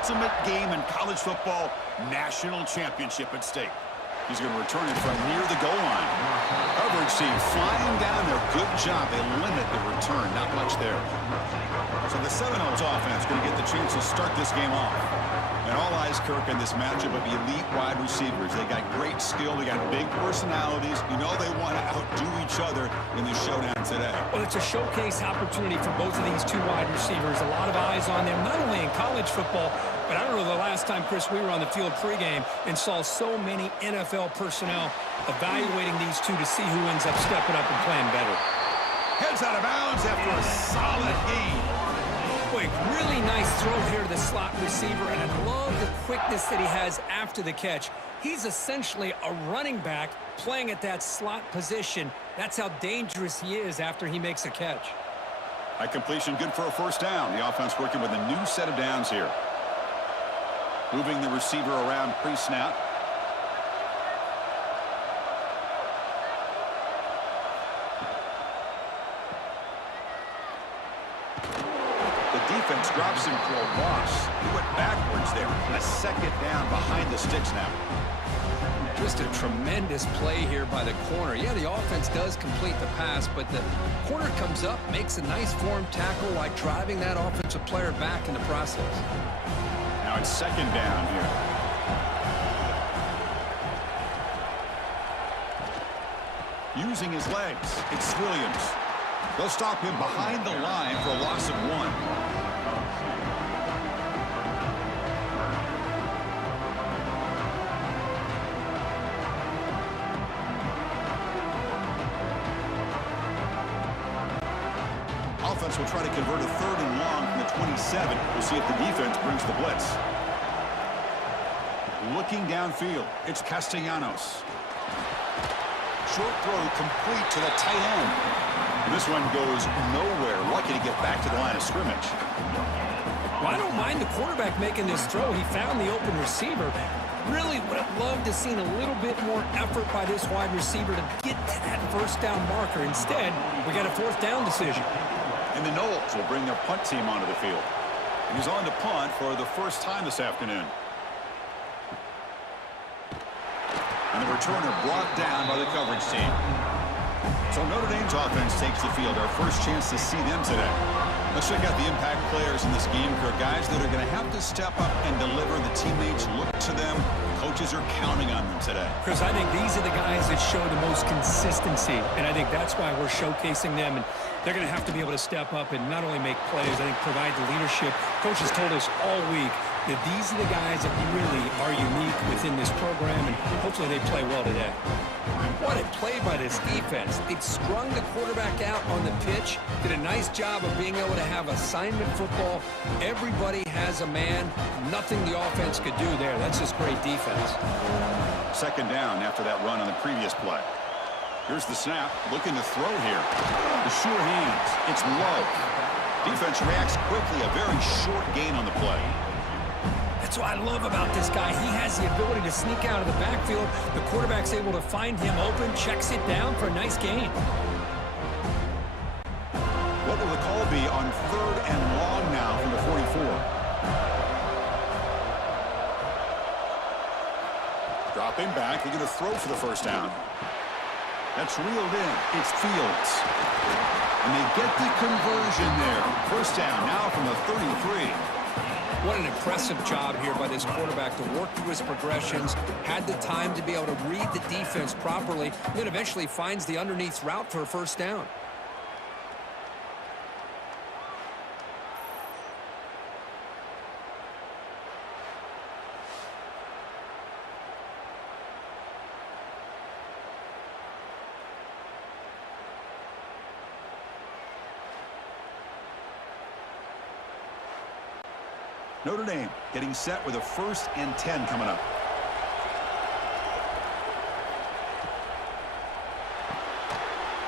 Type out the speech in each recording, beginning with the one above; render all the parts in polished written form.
ultimate game in college football, national championship at stake. He's going to return it from near the goal line. Coverage team flying down there. Good job. They limit the return. Not much there. So the Seminoles offense going to get the chance to start this game off. And all eyes, Kirk, in this matchup of elite wide receivers. They got great skill. They got big personalities. You know they want to outdo each other in this showdown today. Well, it's a showcase opportunity for both of these two wide receivers. A lot of eyes on them, not only in college football, but I don't know the last time, Chris, we were on the field pregame and saw so many NFL personnel evaluating these two to see who ends up stepping up and playing better. Heads out of bounds after a solid gain. Quick, really nice throw here to the slot receiver, and I love the quickness that he has after the catch. He's essentially a running back playing at that slot position. That's how dangerous he is after he makes a catch. That completion good for a first down. The offense working with a new set of downs here. Moving the receiver around pre-snap. The defense drops him for a loss. He went backwards there. And a second down behind the sticks now. Just a tremendous play here by the corner. Yeah, the offense does complete the pass, but the corner comes up, makes a nice form tackle, like driving that offensive player back in the process. Now it's second down here. Using his legs, it's Williams. They'll stop him behind the line for a loss of 1. Offense will try to convert a 3rd and long from the 27. We'll see if the defense brings the blitz. Looking downfield, it's Castellanos. Short throw complete to the tight end. This one goes nowhere. Lucky to get back to the line of scrimmage. Well, I don't mind the quarterback making this throw. He found the open receiver. Really would have loved to seen a little bit more effort by this wide receiver to get to that first down marker. Instead, we got a 4th down decision. And the Noles will bring their punt team onto the field. And he's on to punt for the first time this afternoon. And the returner brought down by the coverage team. So Notre Dame's offense takes the field. Our first chance to see them today. Let's check out the impact players in this game, for guys that are going to have to step up and deliver. The teammates look to them. Coaches are counting on them today. Chris, I think these are the guys that show the most consistency, and I think that's why we're showcasing them. And they're going to have to be able to step up and not only make plays, I think provide the leadership. Coach has told us all week that these are the guys that really are unique within this program, and hopefully they play well today. What a play by this defense. They strung the quarterback out on the pitch, did a nice job of being able to have assignment football. Everybody has a man. Nothing the offense could do there. That's just great defense. Second down after that run on the previous play. Here's the snap, looking to throw here. The sure hands, it's Love. Defense reacts quickly, a very short gain on the play. That's what I love about this guy. He has the ability to sneak out of the backfield. The quarterback's able to find him open, checks it down for a nice gain. What will the call be on 3rd and long now from the 44? Dropping back, they're going to throw for the first down. That's reeled in. It's Fields. And they get the conversion there. First down now from the 33. What an impressive job here by this quarterback to work through his progressions, had the time to be able to read the defense properly, and then eventually finds the underneath route for a first down. Notre Dame getting set with a 1st and 10 coming up.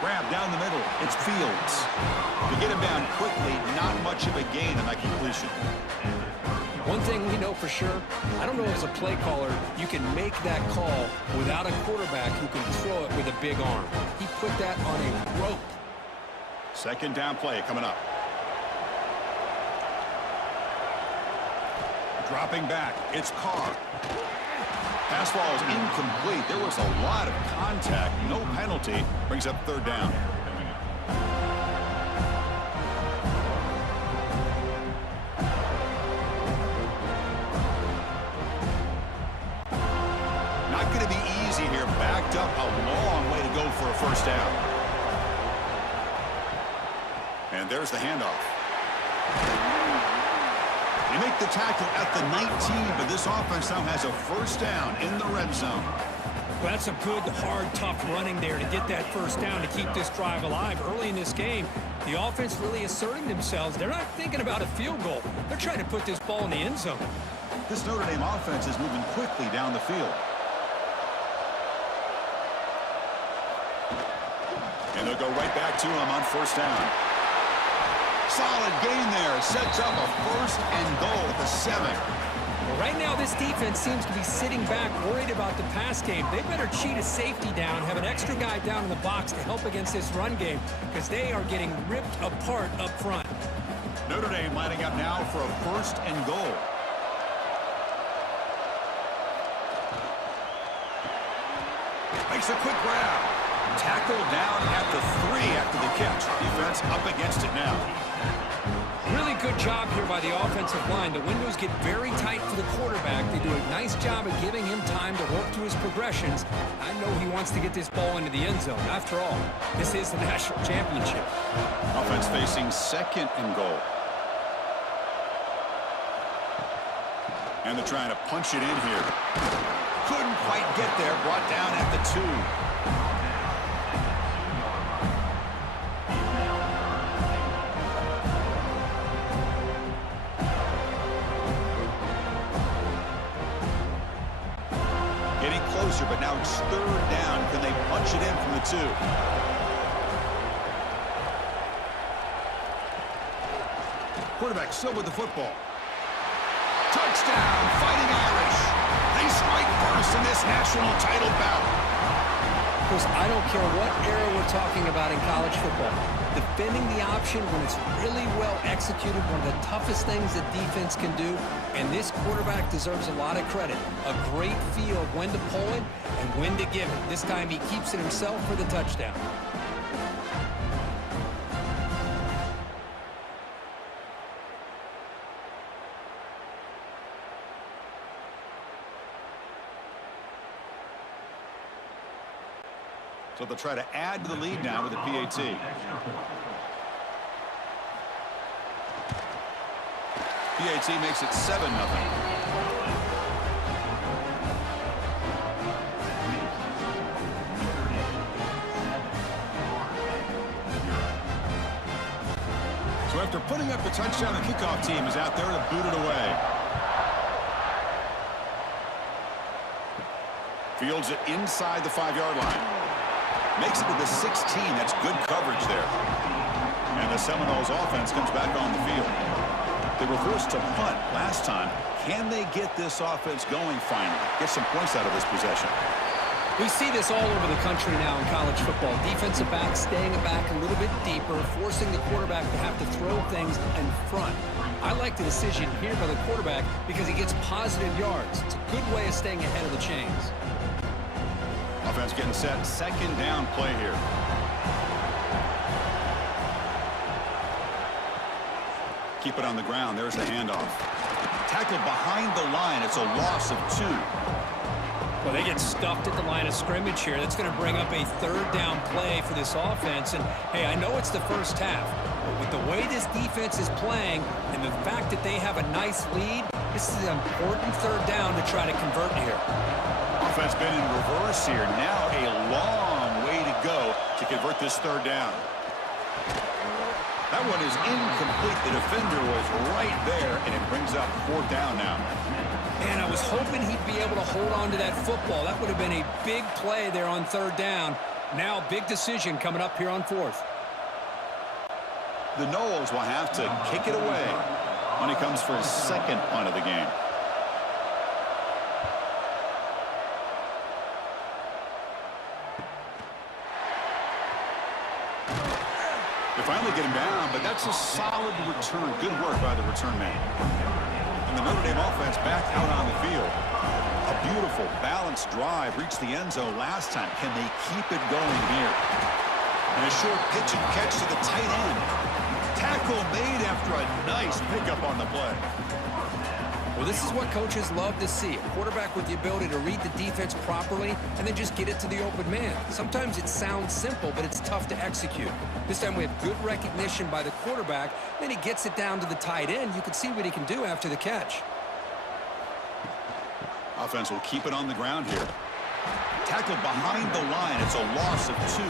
Grab down the middle. It's Fields. To get him down quickly, not much of a gain on that completion. One thing we know for sure, I don't know as a play caller, you can make that call without a quarterback who can throw it with a big arm. He put that on a rope. Second down play coming up. Dropping back, it's Carr. Pass ball is incomplete. There was a lot of contact. No penalty. Brings up third down. Not going to be easy here. Backed up a long way to go for a first down. And there's the handoff. They make the tackle at the 19, but this offense now has a first down in the red zone. Well, that's a good, hard, tough running there to get that first down to keep this drive alive. Early in this game, the offense really asserting themselves. They're not thinking about a field goal. They're trying to put this ball in the end zone. This Notre Dame offense is moving quickly down the field. And they'll go right back to him on first down. Solid gain there. Sets up a first and goal at the 7. Well, right now, this defense seems to be sitting back, worried about the pass game. They better cheat a safety down, have an extra guy down in the box to help against this run game, because they are getting ripped apart up front. Notre Dame lining up now for a first and goal. Makes a quick grab. Tackled down at the 3 after the catch. Defense up against it now. Really good job here by the offensive line. The windows get very tight for the quarterback. They do a nice job of giving him time to work through his progressions. I know he wants to get this ball into the end zone. After all, this is the national championship. Offense facing second and goal. And they're trying to punch it in here. Couldn't quite get there. Brought down at the 2. But now it's third down. Can they punch it in from the 2? Quarterback still with the football. Touchdown, Fighting Irish. They strike first in this national title bout. Of course, I don't care what era we're talking about in college football. Defending the option when it's really well executed, one of the toughest things that defense can do, and this quarterback deserves a lot of credit. A great feel of when to pull it and when to give it. This time he keeps it himself for the touchdown. So they'll try to add to the lead now with the PAT. PAT makes it 7-0. So after putting up the touchdown, the kickoff team is out there to boot it away. Fields it inside the 5-yard line. Makes it to the 16. That's good coverage there. And the Seminoles offense comes back on the field. They reversed to punt last time. Can they get this offense going finally? Get some points out of this possession. We see this all over the country now in college football. Defensive backs staying back a little bit deeper, forcing the quarterback to have to throw things in front. I like the decision here by the quarterback because he gets positive yards. It's a good way of staying ahead of the chains. Offense getting set. Second down play here. Keep it on the ground. There's the handoff. Tackled behind the line. It's a loss of 2. Well, they get stuffed at the line of scrimmage here. That's going to bring up a third down play for this offense. And, hey, I know it's the first half, but with the way this defense is playing and the fact that they have a nice lead, this is an important third down to try to convert here. Offense been in reverse here. Now a long way to go to convert this third down. That one is incomplete. The defender was right there, and it brings up fourth down now. Man, I was hoping he'd be able to hold on to that football. That would have been a big play there on third down. Now, big decision coming up here on fourth. The Noles will have to kick it away when he comes for his second punt of the game. They finally get him down, but that's a solid return. Good work by the return man. And the Notre Dame offense back out on the field. A beautiful, balanced drive reached the end zone last time. Can they keep it going here? And a short pitch and catch to the tight end. Tackle made after a nice pickup on the play. Well, this is what coaches love to see. A quarterback with the ability to read the defense properly and then just get it to the open man. Sometimes it sounds simple, but it's tough to execute. This time we have good recognition by the quarterback. Then he gets it down to the tight end. You can see what he can do after the catch. Offense will keep it on the ground here. Tackle behind the line. It's a loss of 2.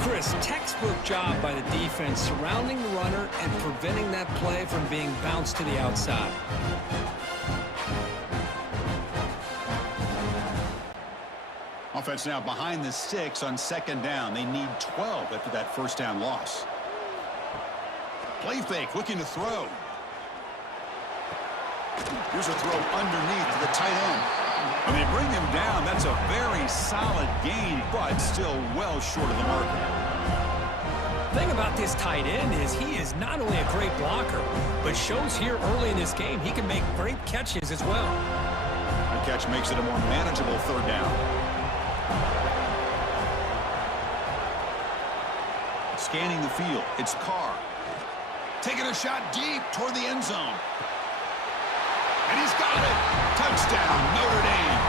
Chris, textbook job by the defense surrounding the runner and preventing that play from being bounced to the outside. Offense now behind the 6 on second down. They need 12 after that first down loss. Play fake, looking to throw. Here's a throw underneath to the tight end. When they bring him down, that's a very solid gain, but still well short of the marker. The thing about this tight end is he is not only a great blocker, but shows here early in this game he can make great catches as well. The catch makes it a more manageable third down. Scanning the field, it's Carr. Taking a shot deep toward the end zone. And he's got it. Touchdown, Notre Dame.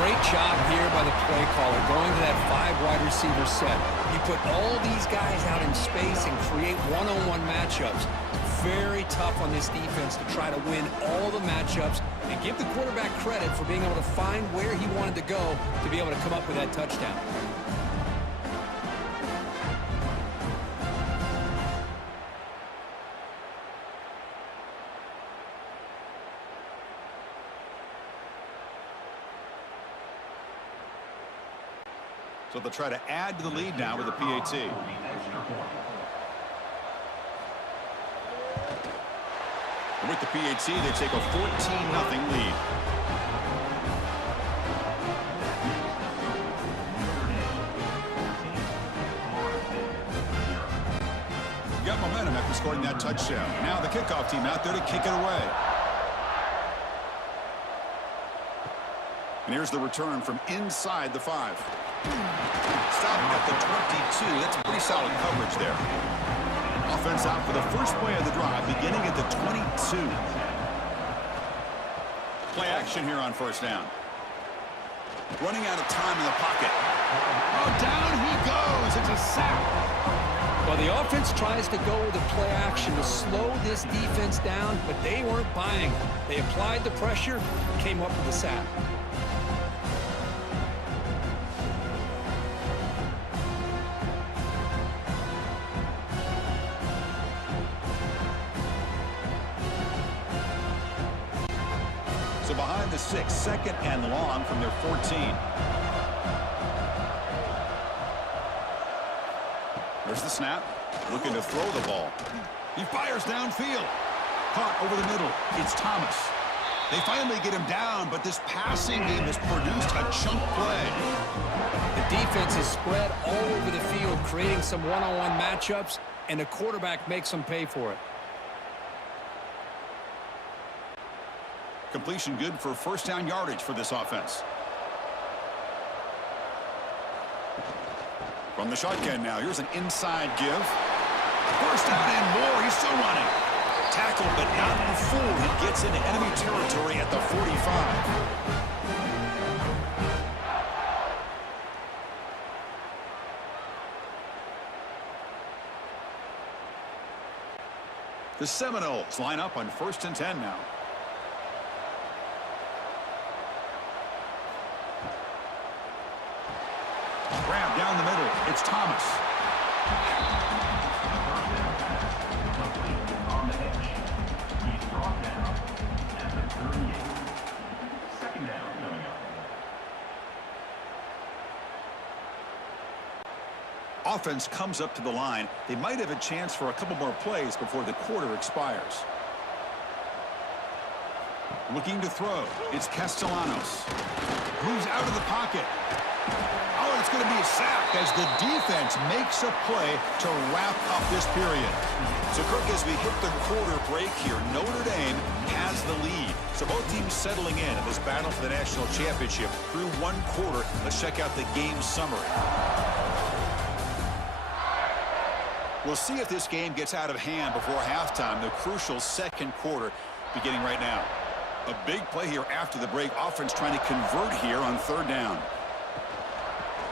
Great job here by the play caller, going to that 5 wide receiver set. You put all these guys out in space and create one-on-one matchups. Very tough on this defense to try to win all the matchups and give the quarterback credit for being able to find where he wanted to go to be able to come up with that touchdown. So they'll try to add to the lead now with a PAT. And with the PAT, they take a 14-0 lead. Got momentum after scoring that touchdown. Now the kickoff team out there to kick it away. And here's the return from inside the 5. Stopping at the 22. That's pretty solid coverage there. Offense out for the first play of the drive, beginning at the 22. Play action here on first down. Running out of time in the pocket. Oh, down he goes. It's a sack. Well, the offense tries to go with the play action to slow this defense down, but they weren't buying it. They applied the pressure, came up with the sack. So behind the 6, second and long from their 14. There's the snap. Looking to throw the ball. He fires downfield. Caught over the middle. It's Thomas. They finally get him down, but this passing game has produced a chunk play. The defense is spread all over the field, creating some one-on-one matchups, and the quarterback makes them pay for it. Completion good for first down yardage for this offense. From the shotgun now, here's an inside give. First down and more, he's still running. Tackled, but not before he gets into enemy territory at the 45. The Seminoles line up on 1st and 10 now. Grab down the middle. It's Thomas. Offense comes up to the line. They might have a chance for a couple more plays before the quarter expires. Looking to throw. It's Castellanos. Moves out of the pocket. Oh, That's going to be a sack as the defense makes a play to wrap up this period. So, Kirk, as we hit the quarter break here, Notre Dame has the lead. So both teams settling in this battle for the national championship through one quarter. Let's check out the game summary. We'll see if this game gets out of hand before halftime, the crucial second quarter beginning right now. A big play here after the break. Offense trying to convert here on third down.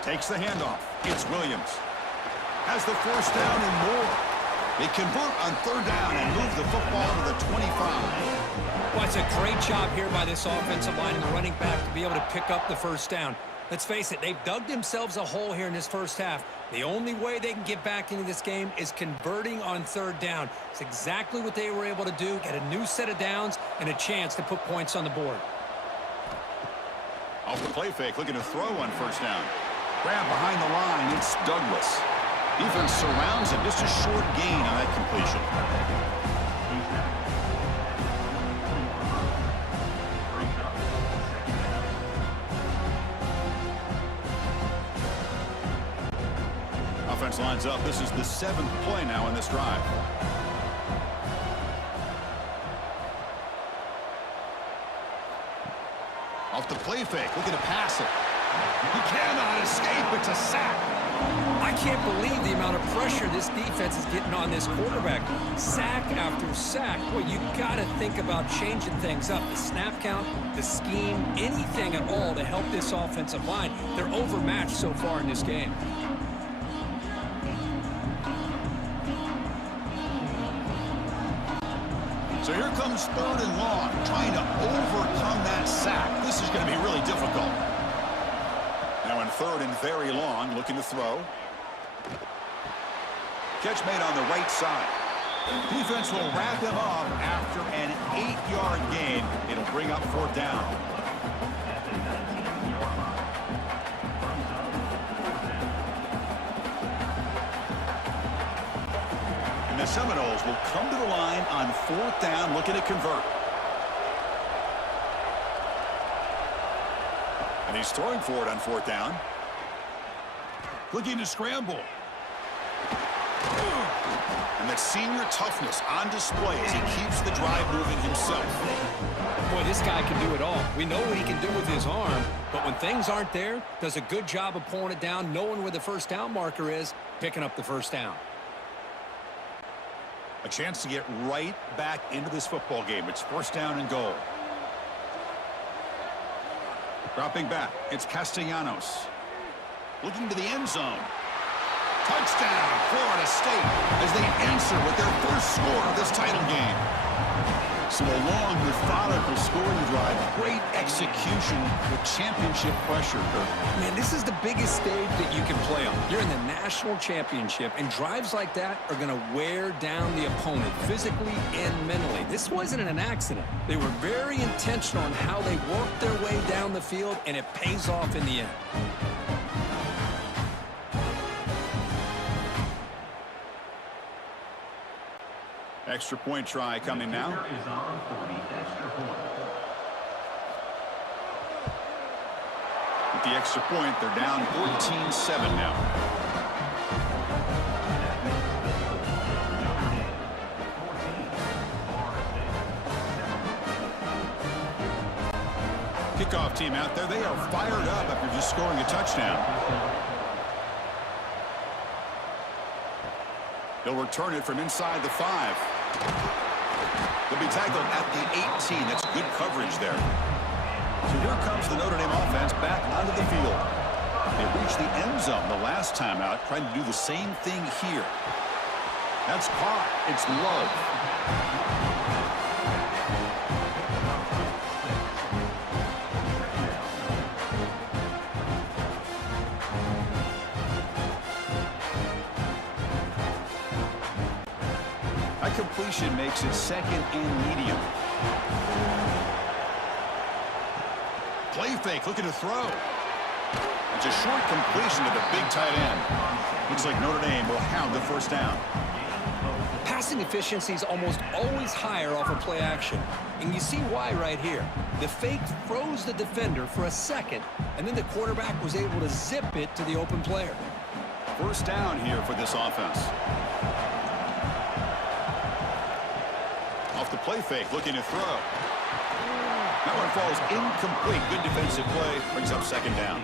Takes the handoff. It's Williams. Has the first down and more. They convert on third down and move the football to the 25. Well, it's a great job here by this offensive line and the running back to be able to pick up the first down. Let's face it, they've dug themselves a hole here in this first half. The only way they can get back into this game is converting on third down. It's exactly what they were able to do, get a new set of downs and a chance to put points on the board. Off the play fake, looking to throw on first down. Grab behind the line, it's Douglas. Defense surrounds him, just a short gain on that completion. Offense lines up. This is the 7th play now in this drive. Off the play fake, looking to pass it. He cannot escape. It's a sack. I can't believe the amount of pressure this defense is getting on this quarterback. Sack after sack. Boy, you got to think about changing things up. The snap count, the scheme, anything at all to help this offensive line. They're overmatched so far in this game. So here comes third and long, trying to overcome that sack. This is going to be really difficult. Now in third and very long, looking to throw. Catch made on the right side. Defense will wrap him up after an 8-yard gain. It'll bring up fourth down. And the Seminoles will come to the line on fourth down, looking to convert. And he's throwing for it on fourth down. Looking to scramble. And that senior toughness on display as he keeps the drive moving himself. Boy, this guy can do it all. We know what he can do with his arm, but when things aren't there, does a good job of pulling it down, knowing where the first down marker is, picking up the first down. A chance to get right back into this football game. It's first down and goal. Dropping back, it's Castellanos. Looking to the end zone. Touchdown, Florida State, as they answer with their first score of this title game. So a long, methodical scoring drive. Great execution with championship pressure, Kirk. Man, this is the biggest stage that you can play on. You're in the national championship, and drives like that are going to wear down the opponent physically and mentally. This wasn't an accident. They were very intentional on how they worked their way down the field, and it pays off in the end. Extra point try coming now. With the extra point, they're down 14-7 now. Kickoff team out there. They are fired up after just scoring a touchdown. He'll return it from inside the 5. He'll be tackled at the 18. That's good coverage there. So here comes the Notre Dame offense back onto the field. They reached the end zone the last time out, trying to do the same thing here. That's caught. It's Love. Completion makes it second and medium. Play fake, looking to throw. It's a short completion to the big tight end. Looks like Notre Dame will have the first down. Passing efficiency is almost always higher off of play action. And you see why right here. The fake froze the defender for a second, and then the quarterback was able to zip it to the open player. First down here for this offense. Off the play fake, looking to throw. That one falls incomplete. Good defensive play. Brings up second down.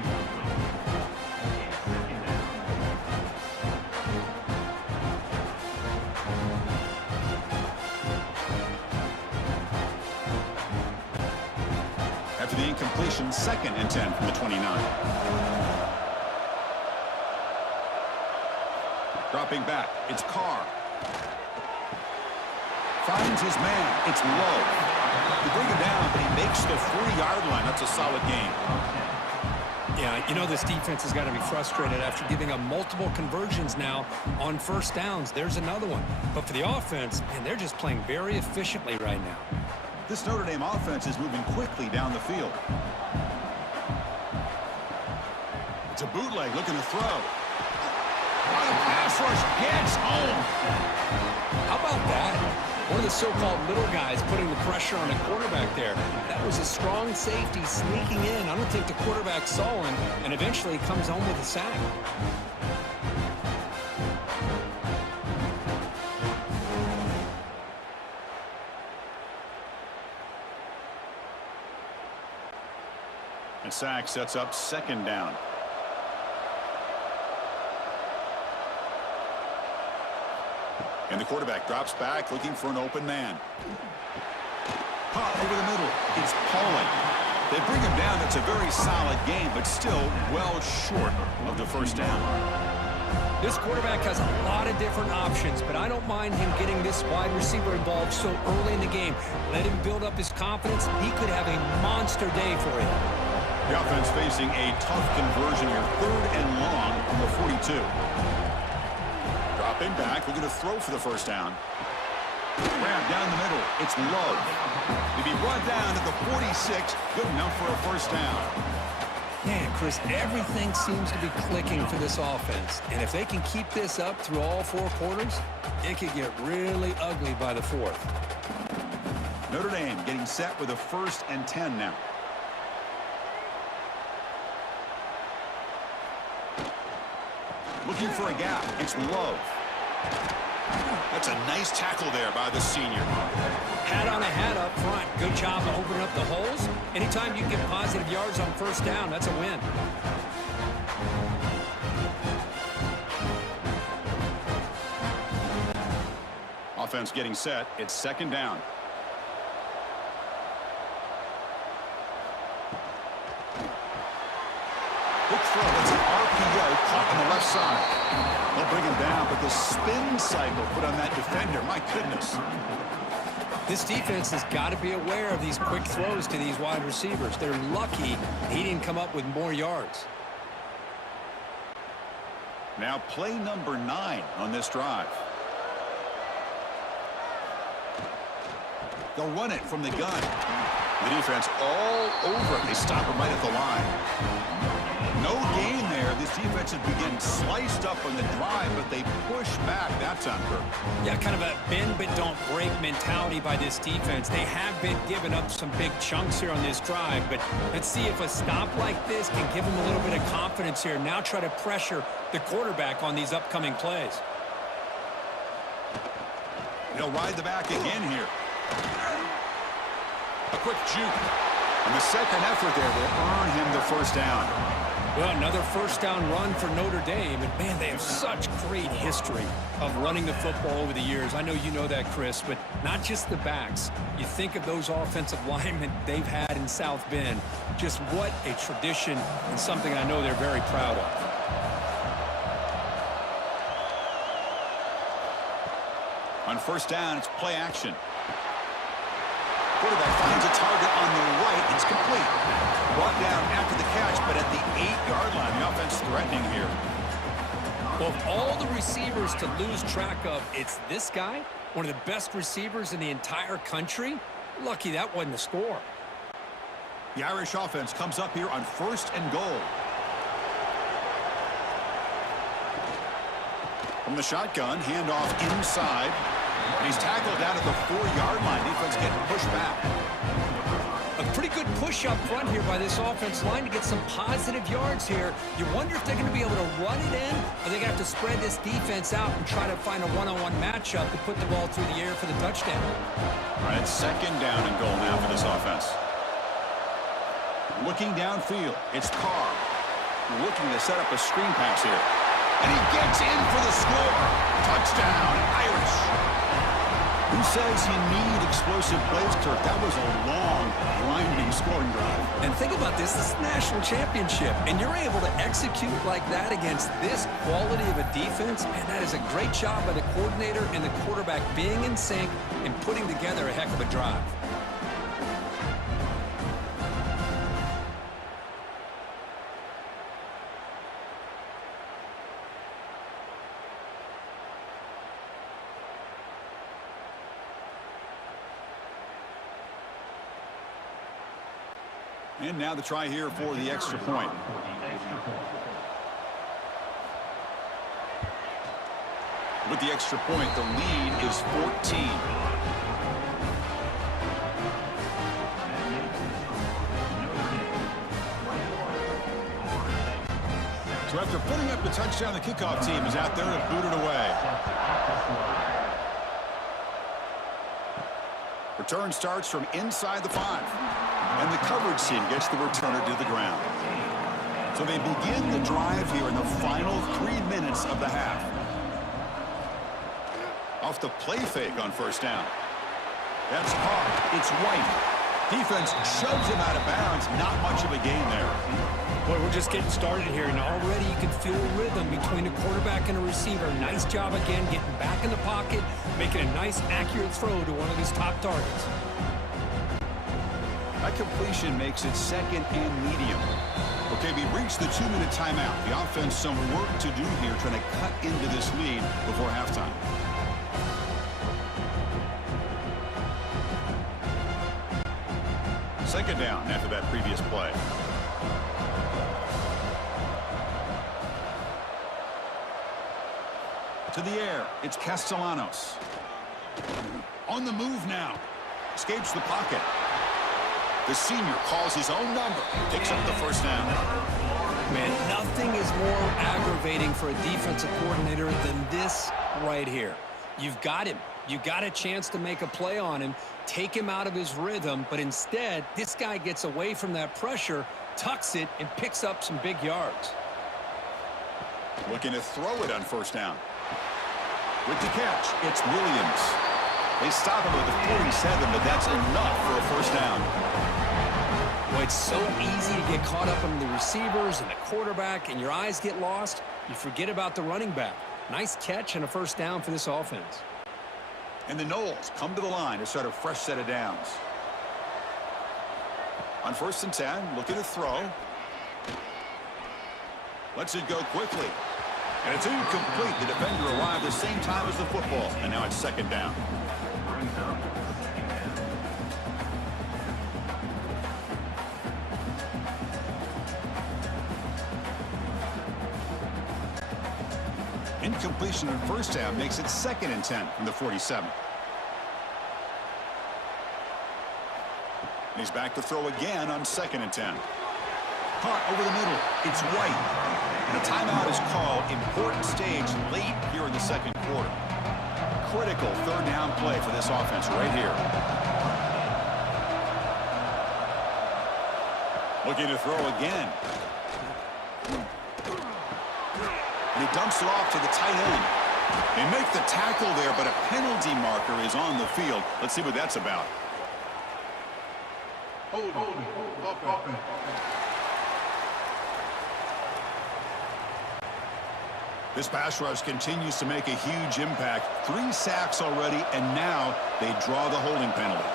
After the incompletion, 2nd and 10 from the 29. Dropping back, it's Carr. Finds his man, it's low. They bring him down, but he makes the 3-yard line. That's a solid game. Yeah, you know this defense has got to be frustrated after giving up multiple conversions now on first downs. There's another one. But for the offense, man, they're just playing very efficiently right now. This Notre Dame offense is moving quickly down the field. It's a bootleg looking to throw. Oh, the pass rush gets home. How about that? One of the so-called little guys putting the pressure on the quarterback there. That was a strong safety sneaking in. I don't think the quarterback saw him, and eventually comes home with a sack. And sack sets up second down. And the quarterback drops back, looking for an open man. Caught over the middle. It's Pauling. They bring him down. It's a very solid game, but still well short of the first down. This quarterback has a lot of different options, but I don't mind him getting this wide receiver involved so early in the game. Let him build up his confidence. He could have a monster day for him. The offense facing a tough conversion here. 3rd and long from the 42. Dropping back, looking to throw for the first down. Ram down the middle. It's Love. To be brought down at the 46. Good enough for a first down. Man, Chris, everything seems to be clicking for this offense. And if they can keep this up through all 4 quarters, it could get really ugly by the 4th. Notre Dame getting set with a 1st and 10 now. Looking for a gap. It's Love. That's a nice tackle there by the senior. Hat on a hat up front. Good job of opening up the holes. Anytime you get positive yards on first down, that's a win. Offense getting set. It's second down. Quick throw. That's an RPO caught on the left side. They'll bring him down, but the spin cycle put on that defender. My goodness. This defense has got to be aware of these quick throws to these wide receivers. They're lucky he didn't come up with more yards. Now play number 9 on this drive. They'll run it from the gun. The defense all over it. They stop him right at the line. No gain there. This defense has been getting sliced up on the drive, but they push back that time, Kirk. Yeah, kind of a bend but don't break mentality by this defense. They have been giving up some big chunks here on this drive, but let's see if a stop like this can give them a little bit of confidence here. Now try to pressure the quarterback on these upcoming plays. They'll ride the back again here. A quick juke. And the second effort there will earn him the first down. Well, another first down run for Notre Dame. And, man, they have such great history of running the football over the years. I know you know that, Chris, but not just the backs. You think of those offensive linemen they've had in South Bend. Just what a tradition and something I know they're very proud of. On first down, it's play action. Quarterback finds a target on the right. It's complete. Brought down after the catch, but at the 8-yard line, the offense threatening here. Well, of all the receivers to lose track of, it's this guy, one of the best receivers in the entire country. Lucky that wasn't the score. The Irish offense comes up here on 1st and goal. From the shotgun, handoff inside. And he's tackled down at the 4-yard line. Defense getting pushed back. A pretty good push up front here by this offense line to get some positive yards here. You wonder if they're going to be able to run it in, or they're going to have to spread this defense out and try to find a one-on-one matchup to put the ball through the air for the touchdown. All right, it's 2nd down and goal now for this offense. Looking downfield, it's Carr. Looking to set up a screen pass here. And he gets in for the score. Touchdown, Irish. Who says you need explosive plays, Kirk? That was a long, grinding scoring drive. And think about this is a national championship, and you're able to execute like that against this quality of a defense, and that is a great job by the coordinator and the quarterback being in sync and putting together a heck of a drive. And now the try here for the extra point. With the extra point, the lead is 14. So after putting up the touchdown, the kickoff team is out there and booted away. Return starts from inside the 5. And the coverage team gets the returner to the ground. So they begin the drive here in the final 3 minutes of the half. Off the play fake on 1st down. That's Carr. It's White. Defense shoves him out of bounds. Not much of a gain there. Boy, we're just getting started here, and already you can feel a rhythm between a quarterback and a receiver. Nice job again getting back in the pocket, making a nice, accurate throw to one of his top targets. That completion makes it 2nd and medium. Okay, we reached the 2-minute timeout. The offense some work to do here trying to cut into this lead before halftime. Second down after that previous play. To the air, it's Castellanos. On the move now. Escapes the pocket. The senior calls his own number, picks up the 1st down. Man, nothing is more aggravating for a defensive coordinator than this right here. You've got him. You've got a chance to make a play on him, take him out of his rhythm, but instead, this guy gets away from that pressure, tucks it, and picks up some big yards. Looking to throw it on 1st down. With the catch, it's Williams. They stop him at the 47, but that's enough for a 1st down. Well, it's so easy to get caught up in the receivers and the quarterback, and your eyes get lost. You forget about the running back. Nice catch and a 1st down for this offense. And the Knowles come to the line to start a fresh set of downs. On 1st and 10, looking to throw. Lets it go quickly. And it's incomplete. The defender arrived the same time as the football. And now it's 2nd down. Incompletion on 1st down makes it 2nd and 10 from the 47. And he's back to throw again on 2nd and 10. Caught over the middle. It's White. And a timeout is called. Important stage late here in the 2nd quarter. Critical 3rd down play for this offense right here. Looking to throw again. And he dumps it off to the tight end. They make the tackle there, but a penalty marker is on the field. Let's see what that's about. This pass rush continues to make a huge impact. 3 sacks already, and now they draw the holding penalty.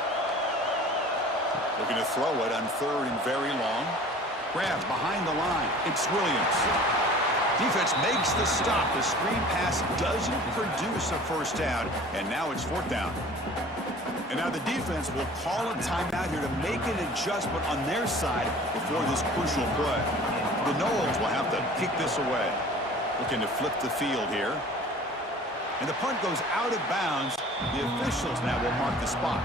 Looking to throw it on 3rd and very long. Grab behind the line. It's Williams. Defense makes the stop. The screen pass doesn't produce a 1st down, and now it's 4th down. And now the defense will call a timeout here to make an adjustment on their side before this crucial play. The Knowles will have to kick this away. Looking to flip the field here. And the punt goes out of bounds The officials now will mark the spot.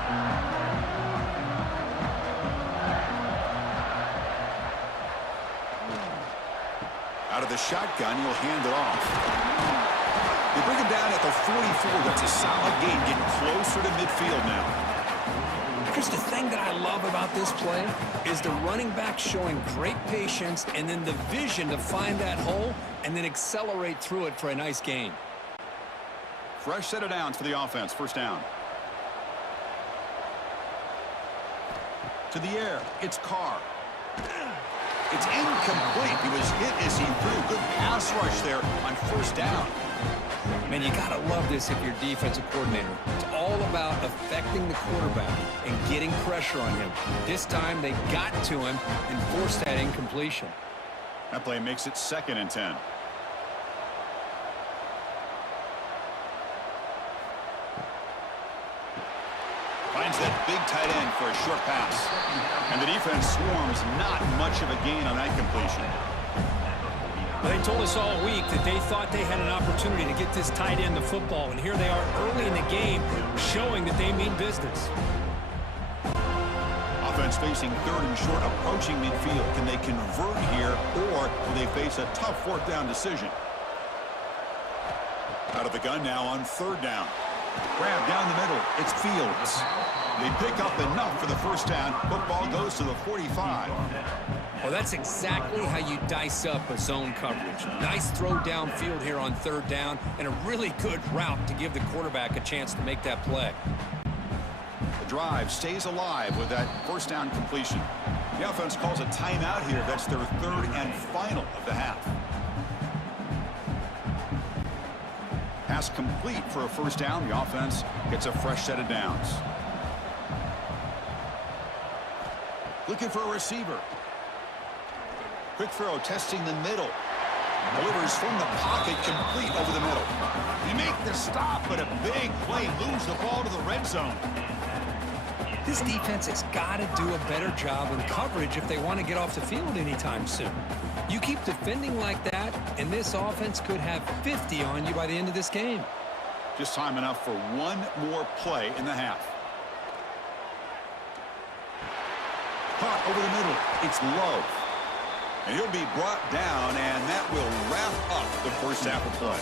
Out of the shotgun, he'll hand it off. They bring him down at the 44. That's a solid gain, getting closer to midfield now. Here's the thing that I love about this play is the running back showing great patience and then the vision to find that hole and then accelerate through it for a nice gain. Fresh set of downs for the offense. First down. To the air. It's Carr. It's incomplete. He was hit as he threw. Good pass rush there on first down. Man, you got to love this if you're defensive coordinator. It's all about affecting the quarterback and getting pressure on him. This time they got to him and forced that incompletion. That play makes it 2nd and 10. Finds that big tight end for a short pass. And the defense swarms. Not much of a gain on that completion. Well, they told us all week that they thought they had an opportunity to get this tight end the football, and here they are early in the game showing that they mean business. Offense facing 3rd and short, approaching midfield. Can they convert here, or will they face a tough 4th down decision? Out of the gun now on 3rd down. Grab down the middle. It's Fields. They pick up enough for the first down. Football goes to the 45. Well, that's exactly how you dice up a zone coverage. Nice throw downfield here on 3rd down and a really good route to give the quarterback a chance to make that play. The drive stays alive with that first down completion. The offense calls a timeout here. That's their 3rd and final of the half. Pass complete for a first down. The offense gets a fresh set of downs. Looking for a receiver. Quick throw, testing the middle. Delivers from the pocket, complete over the middle. They make the stop, but a big play. Lose the ball to the red zone. This defense has got to do a better job in coverage if they want to get off the field anytime soon. You keep defending like that, and this offense could have 50 on you by the end of this game. Just time enough for one more play in the half. Caught over the middle. It's Love. And he'll be brought down, and that will wrap up the first half of play.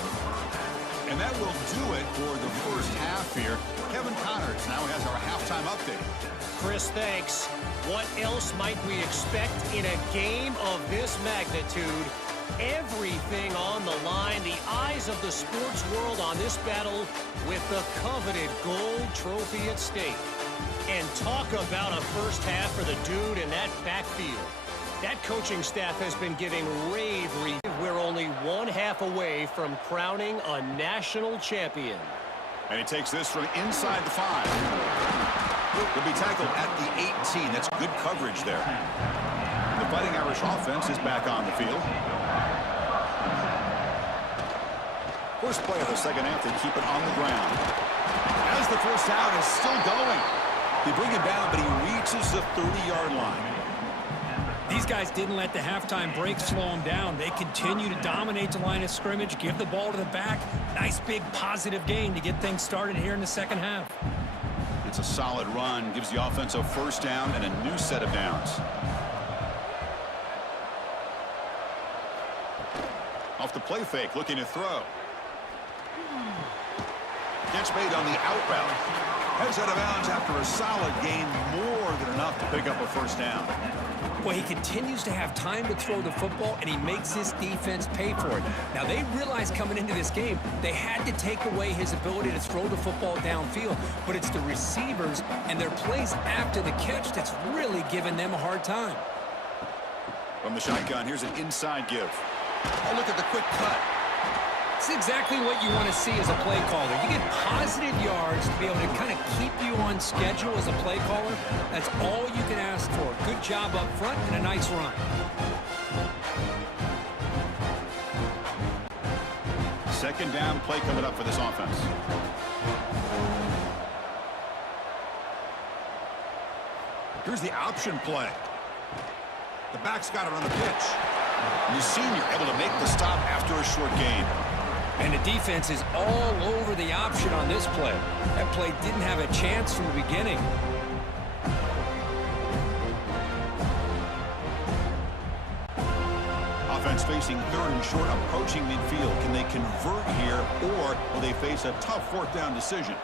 And that will do it for the first half here. Kevin Connors now has our halftime update. Chris, thanks. What else might we expect in a game of this magnitude? Everything on the line. The eyes of the sports world on this battle with the coveted gold trophy at stake. And talk about a first half for the dude in that backfield. That coaching staff has been giving rave reviews. We're only 1/2 away from crowning a national champion. And he takes this from inside the 5. He'll be tackled at the 18. That's good coverage there. The Fighting Irish offense is back on the field. First play of the second half, they keep it on the ground. As the first down is still going. They bring him down, but he reaches the 30-yard line. These guys didn't let the halftime break slow them down. They continue to dominate the line of scrimmage, give the ball to the back. Nice big positive gain to get things started here in the second half. It's a solid run, gives the offense a first down and a new set of downs. Off the play fake, looking to throw. Catch made on the out route. Heads out of bounds after a solid gain, more than enough to pick up a first down. Well, he continues to have time to throw the football, and he makes his defense pay for it. Now, they realized coming into this game, they had to take away his ability to throw the football downfield, but it's the receivers and their plays after the catch that's really giving them a hard time. From the shotgun, here's an inside give. Oh, look at the quick cut. It's exactly what you want to see as a play caller. You get positive yards to be able to kind of keep you on schedule as a play caller. That's all you can ask for. Good job up front and a nice run. Second down play coming up for this offense. Here's the option play. The back's got it on the pitch. And the senior able to make the stop after a short gain. And the defense is all over the option on this play. That play didn't have a chance from the beginning. Offense facing third and short, approaching midfield. Can they convert here, or will they face a tough fourth down decision?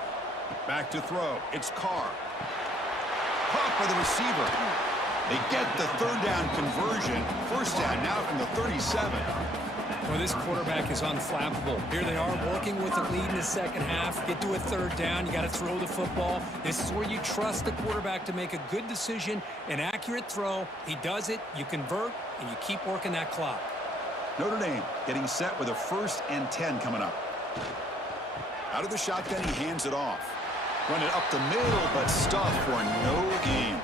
Back to throw. It's Carr. Caught by the receiver. They get the third down conversion. First down now from the 37. Well, this quarterback is unflappable. Here they are working with the lead in the second half. Get to a third down. You got to throw the football. This is where you trust the quarterback to make a good decision, an accurate throw. He does it. You convert, and you keep working that clock. Notre Dame getting set with a 1st and 10 coming up. Out of the shotgun, he hands it off. Run it up the middle, but stuffed for no gain.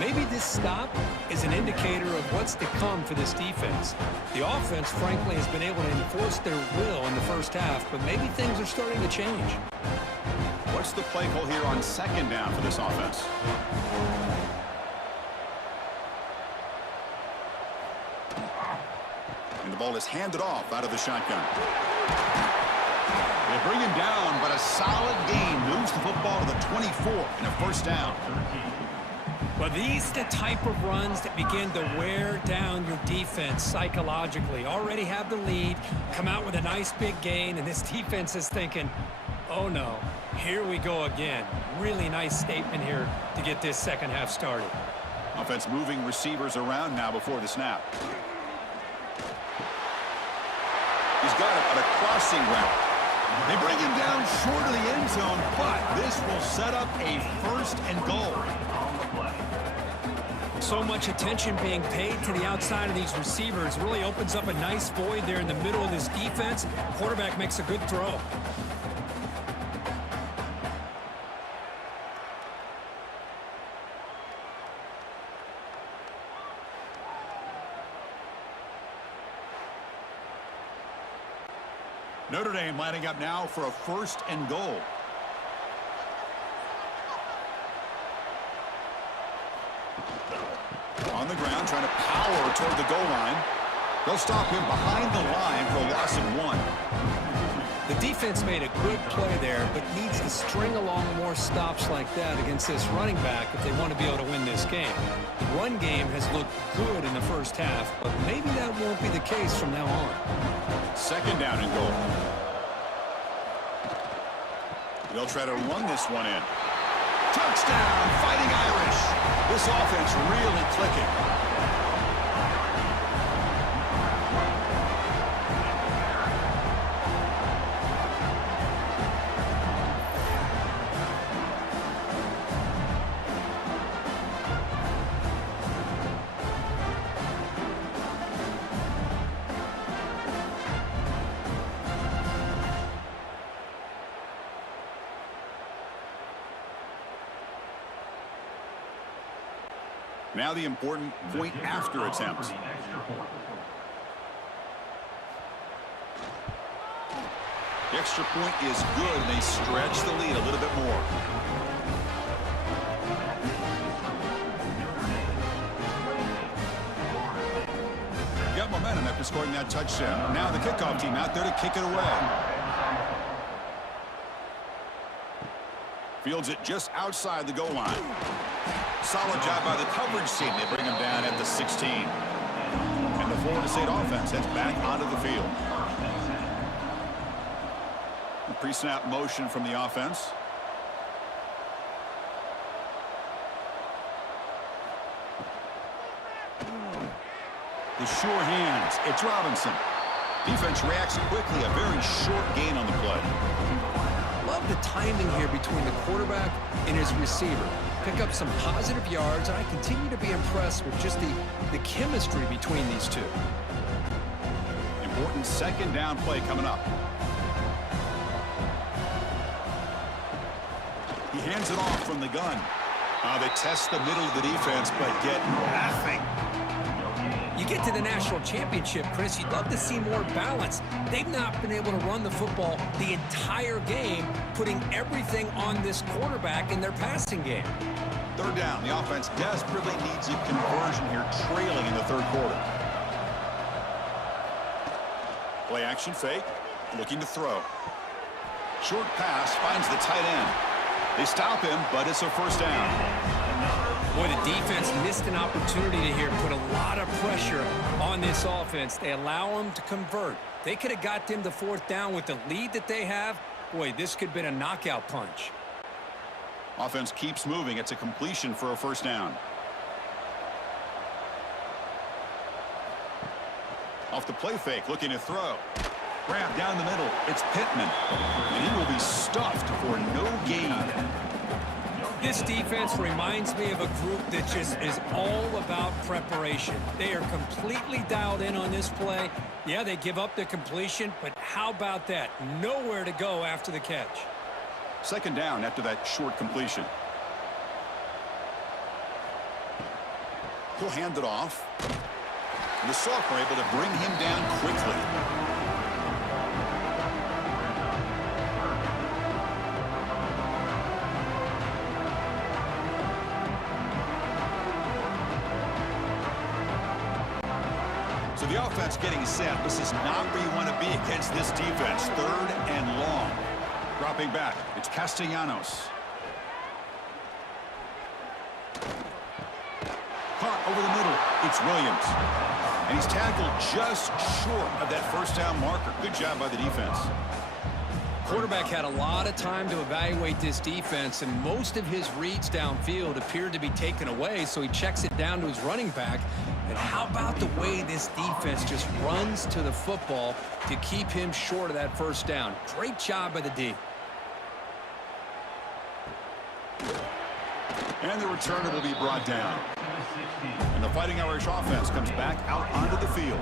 Maybe this stop is an indicator of what's to come for this defense. The offense, frankly, has been able to enforce their will in the first half, but maybe things are starting to change. What's the play call here on 2nd down for this offense? And the ball is handed off out of the shotgun. They bring him down, but a solid gain moves the football to the 24 and a 1st down. Well, these are the type of runs that begin to wear down your defense psychologically. Already have the lead, come out with a nice big gain, and this defense is thinking, oh no, here we go again. Really nice statement here to get this second half started. Offense moving receivers around now before the snap. He's got it on a crossing route. They bring him down short of the end zone, but this will set up a 1st and goal. So much attention being paid to the outside of these receivers really opens up a nice void there in the middle of this defense. Quarterback makes a good throw. Notre Dame lining up now for a 1st and goal. On the ground, trying to power toward the goal line. They'll stop him behind the line for a loss of 1. The defense made a good play there, but needs to string along more stops like that against this running back if they want to be able to win this game. The run game has looked good in the first half, but maybe that won't be the case from now on. 2nd down and goal. They'll try to run this one in. Touchdown, Fighting Irish. This offense really clicking. Now the important point after attempt. The extra point is good, and they stretch the lead a little bit more. Got momentum after scoring that touchdown. Now the kickoff team out there to kick it away. Fields it just outside the goal line. Solid job by the coverage team. They bring him down at the 16. And the Florida State offense heads back onto the field. The pre-snap motion from the offense. The sure hands. It's Robinson. Defense reacts quickly. A very short gain on the play. Love the timing here between the quarterback and his receiver. Pick up some positive yards, and I continue to be impressed with just the chemistry between these two. Important 2nd down play coming up. He hands it off from the gun. They test the middle of the defense, but get nothing. You get to the national championship, Chris, you'd love to see more balance. They've not been able to run the football the entire game, putting everything on this quarterback in their passing game. 3rd down. The offense desperately needs a conversion here, trailing in the 3rd quarter. Play action fake. looking to throw. Short pass finds the tight end. They stop him, but it's a first down. Boy, the defense missed an opportunity to here put a lot of pressure on this offense. They allow them to convert. They could have got them to fourth down with the lead that they have. Boy, this could have been a knockout punch. Offense keeps moving. It's a completion for a first down. Off the play fake, looking to throw. Grab down the middle. It's Pittman. And he will be stuffed for no gain. This defense reminds me of a group that just is all about preparation. They are completely dialed in on this play. Yeah, they give up the completion, but how about that? Nowhere to go after the catch. Second down after that short completion. He'll hand it off. And the Sophomore able to bring him down quickly. So the offense getting set. This is not where you want to be against this defense. Third and long. Dropping back. It's Castellanos. Caught over the middle. It's Williams. And he's tackled just short of that first down marker. Good job by the defense. Quarterback had a lot of time to evaluate this defense, and most of his reads downfield appeared to be taken away, so he checks it down to his running back. And how about the way this defense just runs to the football to keep him short of that first down? Great job by the D. And the returner will be brought down. And the Fighting Irish offense comes back out onto the field.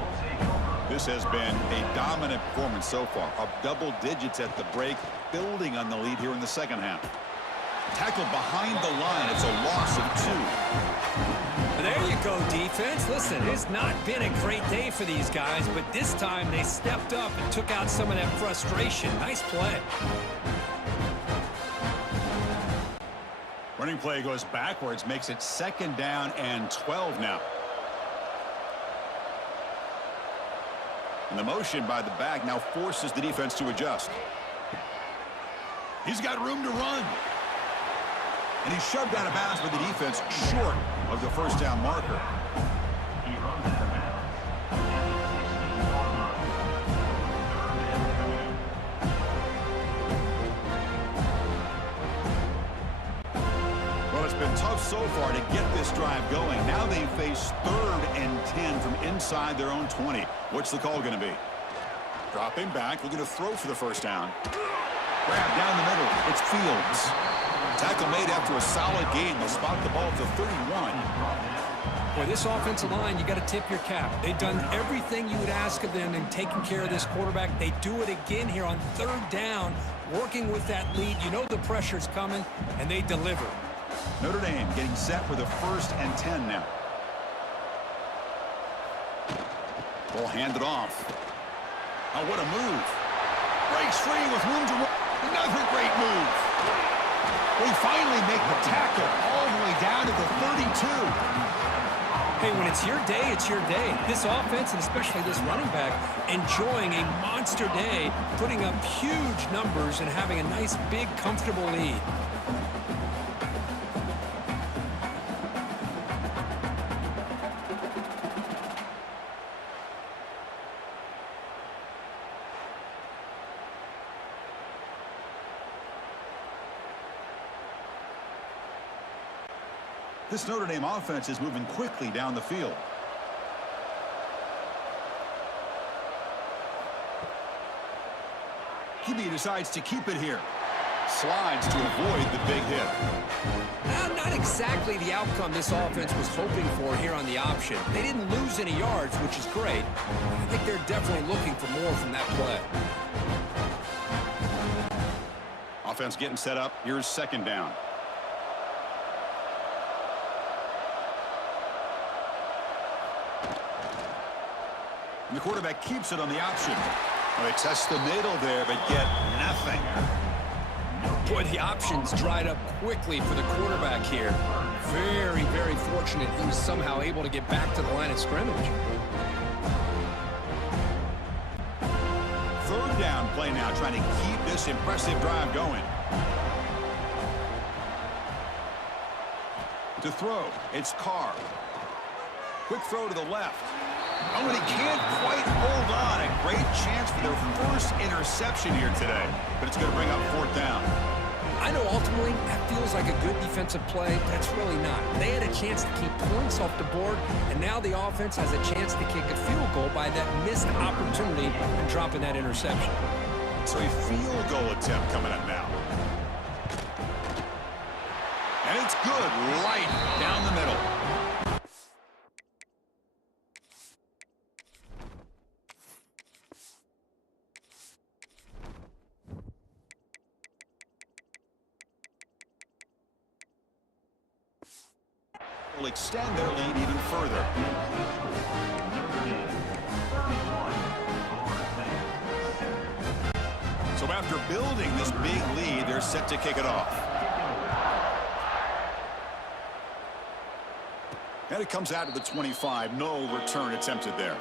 This has been a dominant performance so far. Up double digits at the break, building on the lead here in the second half. Tackled behind the line. It's a loss of 2. There you go, defense. Listen, it's not been a great day for these guys, but this time they stepped up and took out some of that frustration. Nice play. Running play goes backwards, makes it second down and 12 now. And the motion by the back now forces the defense to adjust. He's got room to run. And he's shoved out of bounds by the defense short of the first down marker. Well, it's been tough so far to get this drive going. Now they face 3rd and 10 from inside their own 20. What's the call going to be? Dropping back, looking to throw for the first down. Grab down the middle. It's Fields. Tackle made after a solid gain. They'll spot the ball at the 31. Boy, this offensive line, you got to tip your cap. They've done everything you would ask of them in taking care of this quarterback. They do it again here on 3rd down, working with that lead. You know the pressure's coming, and they deliver. Notre Dame getting set for the 1st and 10 now. Ball handed off. Oh, what a move. Breaks free with room to run. Another great move. We finally make the tackle all the way down to the 32. Hey, when it's your day, it's your day. This offense, and especially this running back, enjoying a monster day, putting up huge numbers and having a nice, big, comfortable lead. This Notre Dame offense is moving quickly down the field. QB decides to keep it here. Slides to avoid the big hit. Not exactly the outcome this offense was hoping for here on the option. They didn't lose any yards, which is great. I think they're definitely looking for more from that play. Offense getting set up. Here's second down. And the quarterback keeps it on the option. Well, they test the middle there, but get nothing. Boy, the options dried up quickly for the quarterback here. Very, very fortunate he was somehow able to get back to the line of scrimmage. 3rd down play now, trying to keep this impressive drive going. To throw, it's Carr. Quick throw to the left. Oh, and he can't quite hold on. A great chance for their first interception here today, but it's going to bring up 4th down. I know ultimately that feels like a good defensive play, but it's really not. They had a chance to keep points off the board, and now the offense has a chance to kick a field goal by that missed opportunity and dropping that interception. So a field goal attempt coming up now. And it's good, right down the middle. Will extend their lead even further. So after building this big lead, they're set to kick it off. And it comes out to the 25. No return attempted there.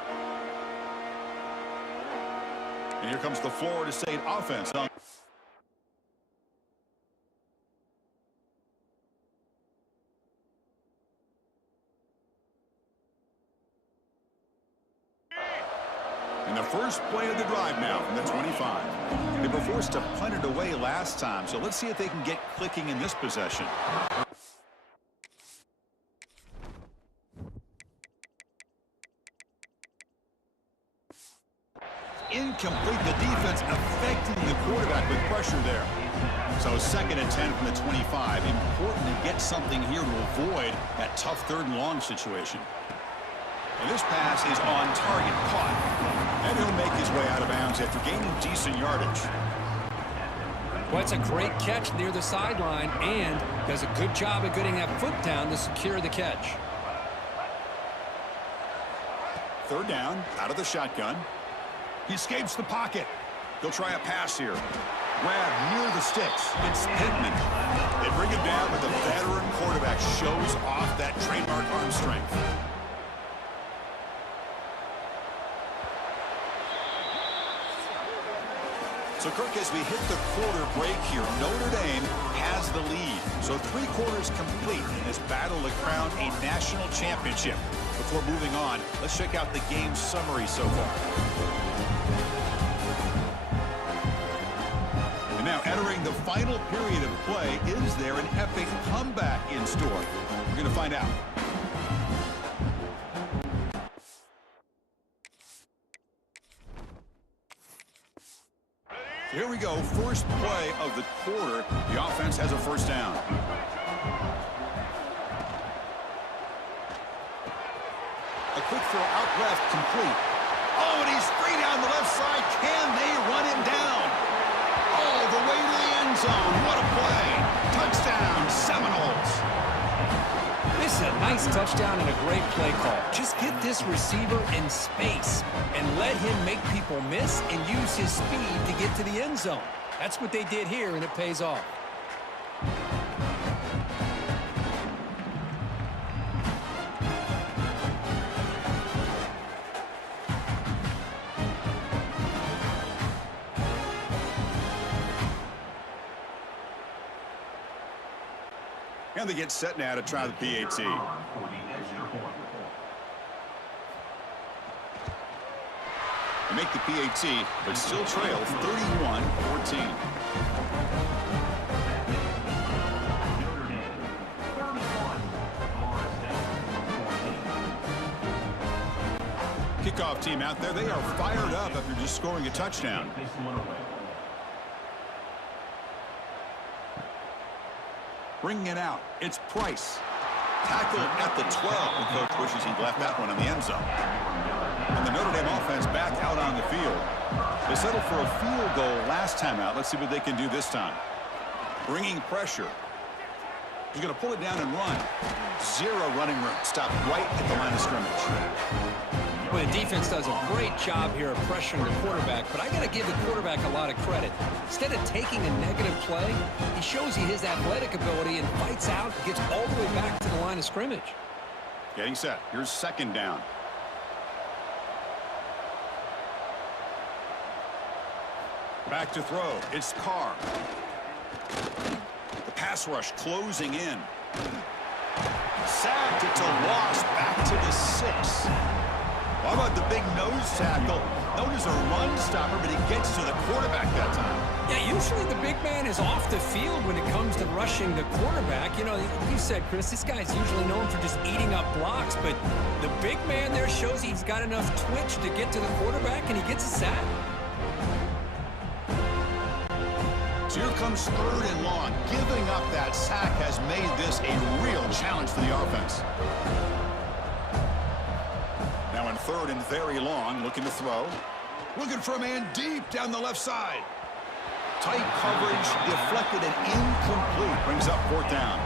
And here comes the Florida State offense. In the first play of the drive now from the 25. They were forced to punt it away last time, so let's see if they can get clicking in this possession. Incomplete. The defense affecting the quarterback with pressure there. So 2nd and 10 from the 25. Important to get something here to avoid that tough 3rd and long situation. And this pass is on target, caught. And he'll make his way out of bounds after gaining decent yardage. Well, it's a great catch near the sideline and does a good job of getting that foot down to secure the catch. 3rd down, out of the shotgun. He escapes the pocket. He'll try a pass here. Grab near the sticks. It's Pittman. They bring him down, but the veteran quarterback shows off that trademark arm strength. So, Kirk, as we hit the quarter break here, Notre Dame has the lead. So 3 quarters complete in this battle to crown a national championship. Before moving on, let's check out the game summary so far. And now entering the final period of play, is there an epic comeback in store? We're going to find out. Here we go, first play of the quarter. The offense has a 1st down. A quick throw out left, complete. Oh, and he's free down the left side. Can they run him down? All the way to the end zone. What a play. Touchdown, Seminoles. This is a nice touchdown and a great play call. Just get this receiver in space and let him make people miss and use his speed to get to the end zone. That's what they did here, and it pays off. And they get set now to try the PAT. They make the PAT, but still trail 31-14. Kickoff team out there. They are fired up after just scoring a touchdown. Bringing it out, it's Price. Tackled at the 12. The coach wishes he'd left that one in the end zone. And the Notre Dame offense back out on the field. They settled for a field goal last time out. Let's see what they can do this time. Bringing pressure. He's going to pull it down and run. 0 running room. Stop right at the line of scrimmage. Well, the defense does a great job here of pressuring the quarterback, but I got to give the quarterback a lot of credit. Instead of taking a negative play, he shows you his athletic ability and fights out, gets all the way back to the line of scrimmage. Getting set. Here's 2nd down. Back to throw. It's Carr. The pass rush closing in. Sacked. It's a loss. Back to the 6. How about the big nose tackle? Known as a run stopper, but he gets to the quarterback that time. Yeah, usually the big man is off the field when it comes to rushing the quarterback. You know, you said, Chris, this guy's usually known for just eating up blocks, but the big man there shows he's got enough twitch to get to the quarterback, and he gets a sack. So here comes 3rd and long. Giving up that sack has made this a real challenge for the offense. Now in 3rd and very long, looking to throw. Looking for a man deep down the left side. Tight coverage, deflected and incomplete. Brings up 4th down.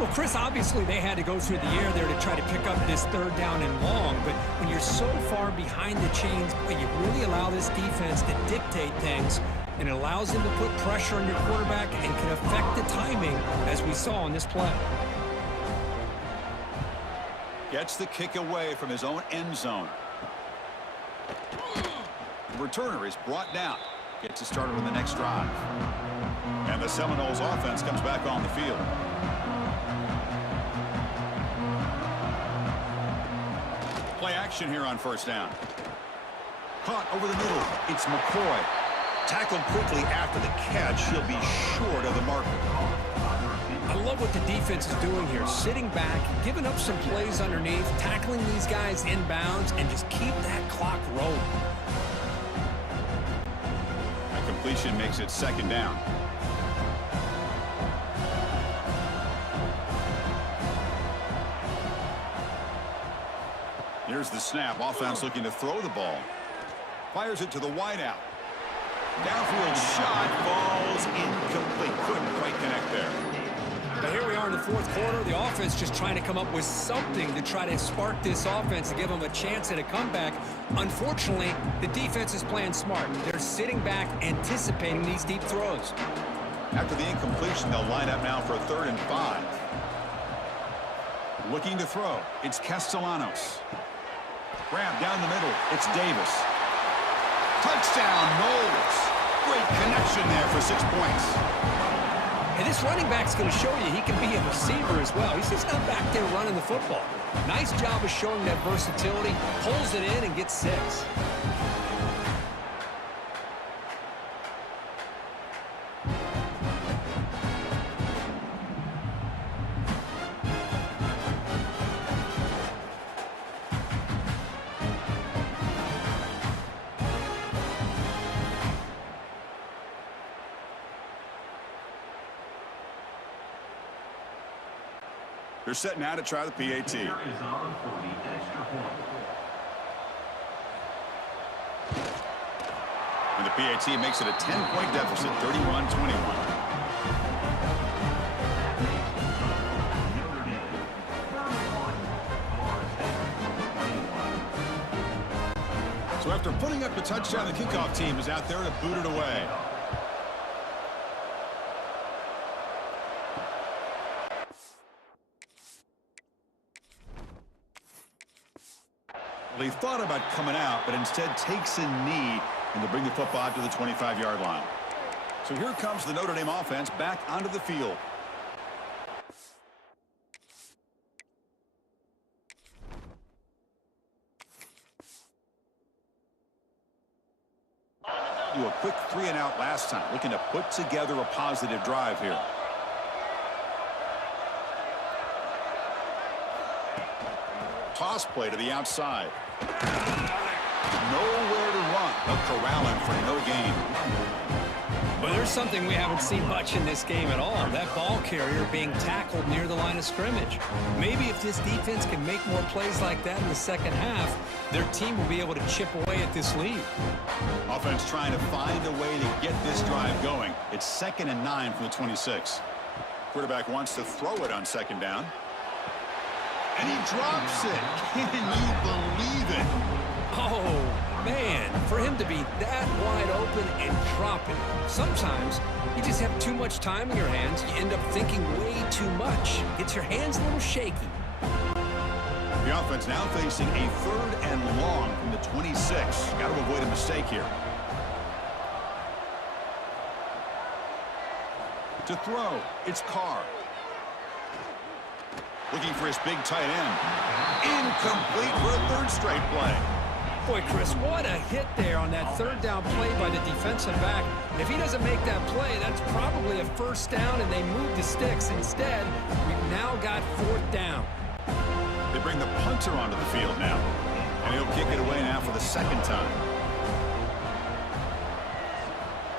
Well, Chris, obviously they had to go through the air there to try to pick up this 3rd down and long, but when you're so far behind the chains, you really allow this defense to dictate things, and it allows them to put pressure on your quarterback and can affect the timing, as we saw in this play. Gets the kick away from his own end zone. The returner is brought down. Gets it started on the next drive. And the Seminoles offense comes back on the field. Play action here on 1st down. Caught over the middle. It's McCoy. Tackled quickly after the catch. He'll be short of the marker. I love what the defense is doing here. Sitting back, giving up some plays underneath, tackling these guys inbounds, and just keep that clock rolling. That completion makes it 2nd down. Here's the snap. Offense looking to throw the ball. Fires it to the wideout. Downfield shot falls incomplete. Couldn't quite connect there. Now here we are in the 4th quarter. The offense just trying to come up with something to try to spark this offense to give them a chance at a comeback. Unfortunately, the defense is playing smart. They're sitting back, anticipating these deep throws. After the incompletion, they'll line up now for a 3rd and 5. Looking to throw. It's Castellanos. Grab down the middle. It's Davis. Touchdown, Knowles. Great connection there for 6 points. And this running back's going to show you he can be a receiver as well. He's just not back there running the football. Nice job of showing that versatility. Pulls it in and gets 6. They're set now to try the PAT. And the PAT makes it a 10-point deficit, 31-21. So after putting up the touchdown, the kickoff team is out there to boot it away. Well, he thought about coming out, but instead takes a knee and to bring the football out to the 25-yard line. So here comes the Notre Dame offense back onto the field. Do a quick 3-and-out last time, looking to put together a positive drive here. Toss play to the outside. Nowhere to run. They'll corral him for no gain. Well, there's something we haven't seen much in this game at all. That ball carrier being tackled near the line of scrimmage. Maybe if this defense can make more plays like that in the second half, their team will be able to chip away at this lead. Offense trying to find a way to get this drive going. It's 2nd and 9 from the 26. Quarterback wants to throw it on 2nd down. And he drops it. Can you believe it? Oh, man, for him to be that wide open and drop it. Sometimes you just have too much time in your hands. You end up thinking way too much. Gets your hands a little shaky. The offense now facing a 3rd and long from the 26. Got to avoid a mistake here. To throw, it's Carr. Looking for his big tight end. Incomplete for a third straight play. Boy, Chris, what a hit there on that third down play by the defensive back. If he doesn't make that play, that's probably a first down, and they move the sticks. Instead, we've now got fourth down. They bring the punter onto the field now, and he'll kick it away now for the second time.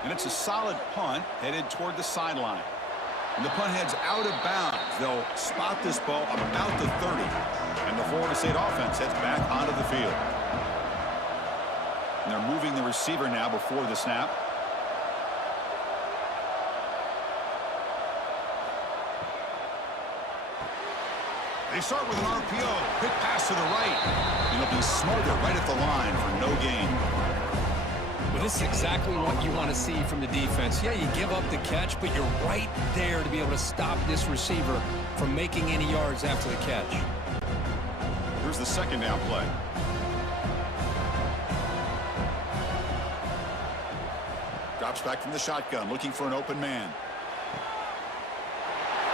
And it's a solid punt headed toward the sideline. And the punt heads out of bounds. They'll spot this ball about the 30. And the Florida State offense heads back onto the field. And they're moving the receiver now before the snap. They start with an RPO. Quick pass to the right. And it'll be smothered right at the line for no gain. Well, this is exactly what you want to see from the defense. Yeah, you give up the catch, but you're right there to be able to stop this receiver from making any yards after the catch. Here's the second down play. Drops back from the shotgun, looking for an open man.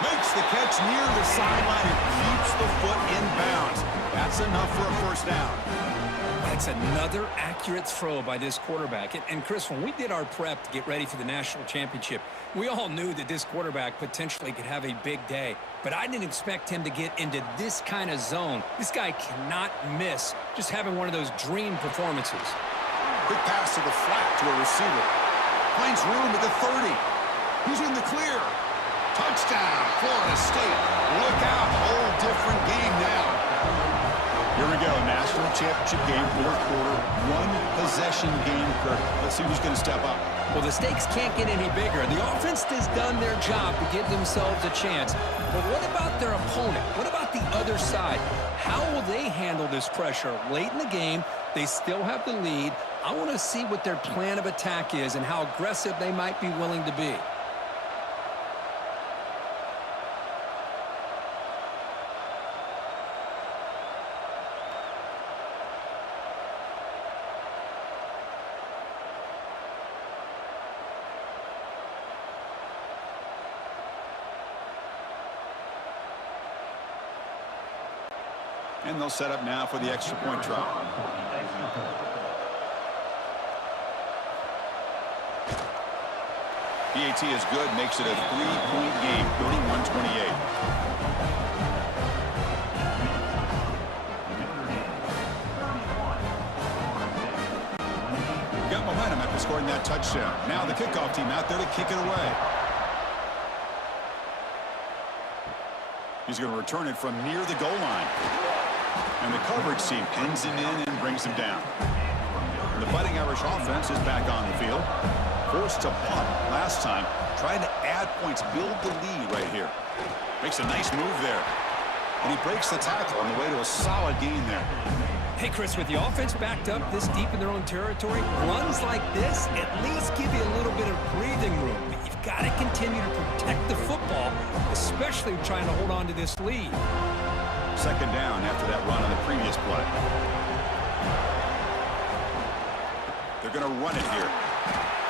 Makes the catch near the sideline and keeps the foot in bounds. That's enough for a first down. That's another accurate throw by this quarterback. And Chris, when we did our prep to get ready for the national championship, we all knew that this quarterback potentially could have a big day. But I didn't expect him to get into this kind of zone. This guy cannot miss just having one of those dream performances. Quick pass to the flat to a receiver. Finds room at the 30. He's in the clear. Touchdown, Florida State. Look out, whole different game now. Here we go, national championship game, fourth quarter, one-possession game. Kirk, let's see who's going to step up. Well, the stakes can't get any bigger. The offense has done their job to give themselves a chance. But what about their opponent? What about the other side? How will they handle this pressure? Late in the game, they still have the lead. I want to see what their plan of attack is and how aggressive they might be willing to be. And they'll set up now for the extra point try. PAT is good, makes it a three-point game, 31-28. Got momentum after scoring that touchdown. Now the kickoff team out there to kick it away. He's going to return it from near the goal line. And the coverage team pins him in and brings him down. And the Fighting Irish offense is back on the field. Forced to punt last time. Trying to add points, build the lead right here. Makes a nice move there. And he breaks the tackle on the way to a solid gain there. Hey, Chris, with the offense backed up this deep in their own territory, runs like this at least give you a little bit of breathing room. But you've got to continue to protect the football, especially trying to hold on to this lead. Second down after that run on the previous play. They're going to run it here.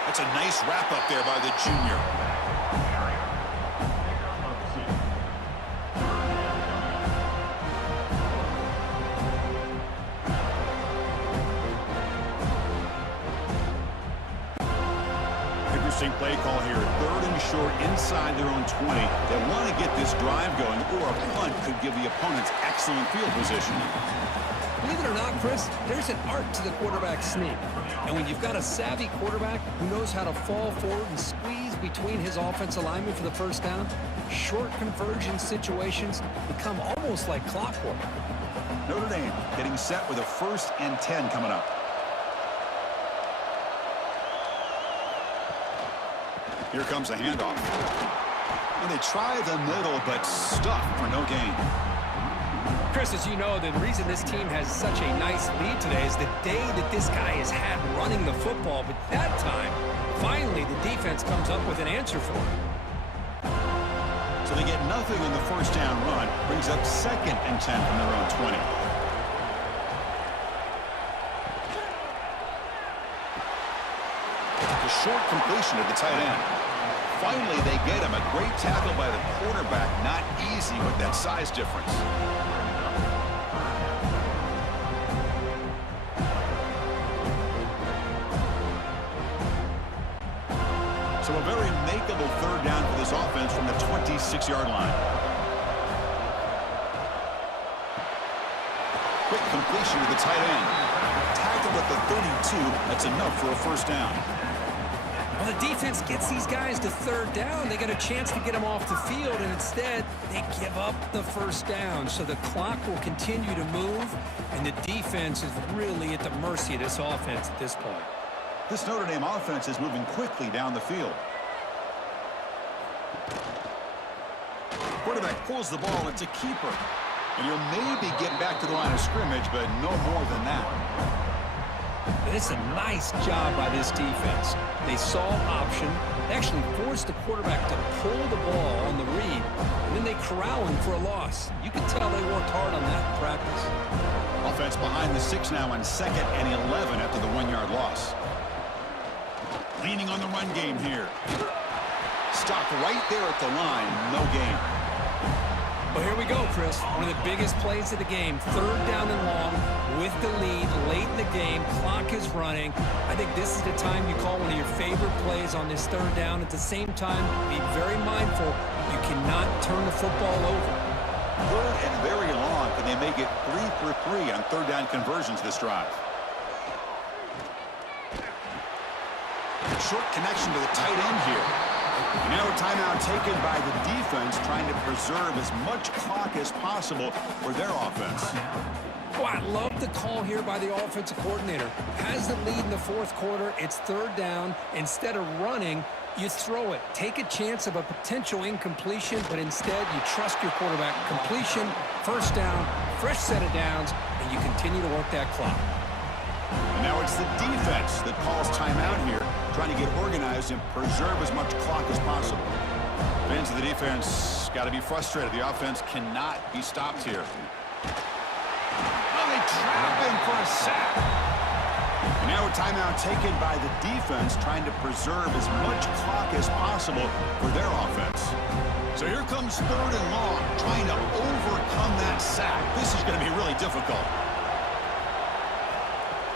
That's a nice wrap-up there by the junior. Interesting play call here. Third and short inside their own 20. They want to get this drive going, or a punt could give the opponents excellent field position. Believe it or not, Chris, there's an art to the quarterback sneak. And when you've got a savvy quarterback who knows how to fall forward and squeeze between his offensive linemen for the first down, short conversion situations become almost like clockwork. Notre Dame getting set with a 1st and 10 coming up. Here comes a handoff. And they try the middle, but stuffed for no gain. Chris, as you know, the reason this team has such a nice lead today is the day that this guy has had running the football. But that time, finally, the defense comes up with an answer for him. So they get nothing on the first down run. Brings up 2nd and 10 from their own 20. The short completion of the tight end. Finally, they get him. A great tackle by the quarterback. Not easy with that size difference. So a very makeable third down for this offense from the 26-yard line. Quick completion to the tight end. Tackled at the 32. That's enough for a first down. Well, the defense gets these guys to third down. They got a chance to get them off the field, and instead they give up the first down. So the clock will continue to move, and the defense is really at the mercy of this offense at this point. This Notre Dame offense is moving quickly down the field. Quarterback pulls the ball. It's a keeper. And he'll maybe get back to the line of scrimmage, but no more than that. This is a nice job by this defense. They saw option. They actually forced the quarterback to pull the ball on the read, and then they corral him for a loss. You can tell they worked hard on that in practice. Offense behind the 6 now on 2nd and 11 after the 1-yard loss. Leaning on the run game here. Stopped right there at the line. No gain. Well, here we go, Chris. One of the biggest plays of the game. Third down and long with the lead late in the game. Clock is running. I think this is the time you call one of your favorite plays on this third down. At the same time, be very mindful. You cannot turn the football over. Third and very long. Can they make it 3 for 3 on third down conversions this drive? Short connection to the tight end here. Now a timeout taken by the defense, trying to preserve as much clock as possible for their offense. Oh, I love the call here by the offensive coordinator. Has the lead in the fourth quarter. It's third down. Instead of running, you throw it. Take a chance of a potential incompletion, but instead you trust your quarterback. Completion, first down, fresh set of downs, and you continue to work that clock. And now it's the defense that calls timeout here, trying to get organized and preserve as much clock as possible. Fans of the defense got to be frustrated. The offense cannot be stopped here. Oh, they trap him for a sack. And now a timeout taken by the defense, trying to preserve as much clock as possible for their offense. So here comes third and long, trying to overcome that sack. This is going to be really difficult.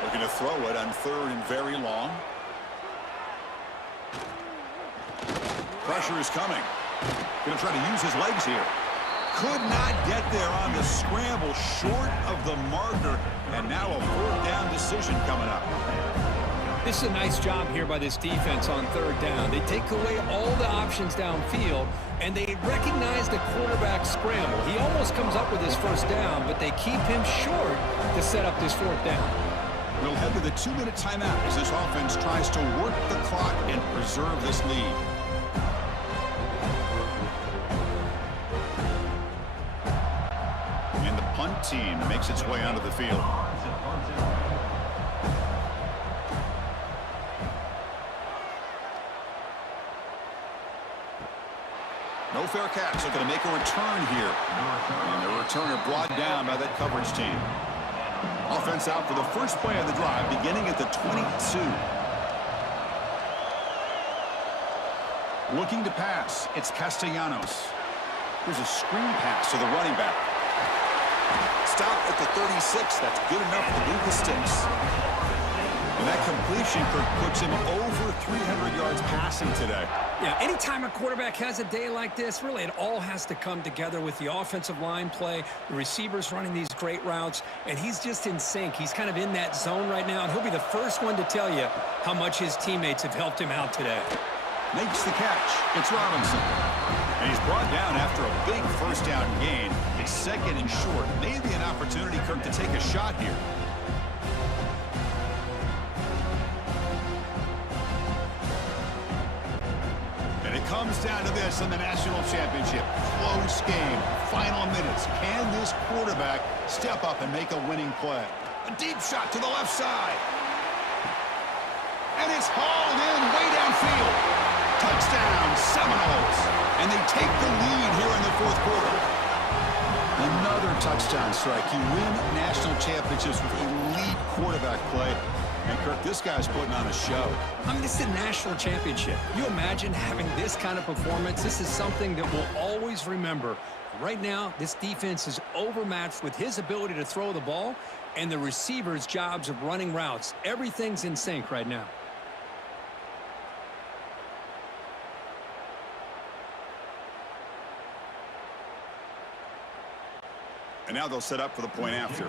Looking to throw it on third and very long. Pressure is coming. Going to try to use his legs here. Could not get there on the scramble, short of the marker, and now a fourth down decision coming up. This is a nice job here by this defense on third down. They take away all the options downfield, and they recognize the quarterback scramble. He almost comes up with his first down, but they keep him short to set up this fourth down. We'll head to the 2-minute timeout as this offense tries to work the clock and preserve this lead. And the punt team makes its way onto the field. No fair catch. They're going to make a return here. And the returner brought down by that coverage team. Offense out for the first play of the drive, beginning at the 22. Looking to pass, it's Castellanos. Here's a screen pass to the running back. Stop at the 36. That's good enough to move the sticks. And that completion puts him over 300 yards passing today. Yeah, anytime a quarterback has a day like this, really it all has to come together with the offensive line play, the receivers running these great routes, and he's just in sync. He's kind of in that zone right now, and he'll be the first one to tell you how much his teammates have helped him out today. Makes the catch. It's Robinson. And he's brought down after a big first down gain. It's second and short. Maybe an opportunity, Kirk, to take a shot here. And it comes down to this in the national championship. Close game. Final minutes. Can this quarterback step up and make a winning play? A deep shot to the left side. And it's hauled in way downfield. Touchdown, Seminoles. And they take the lead here in the fourth quarter. Another touchdown strike. You win national championships with elite quarterback play. And, Kirk, this guy's putting on a show. I mean, this is a national championship. You imagine having this kind of performance? This is something that we'll always remember. Right now, this defense is overmatched with his ability to throw the ball and the receiver's jobs of running routes. Everything's in sync right now. And now they'll set up for the point after.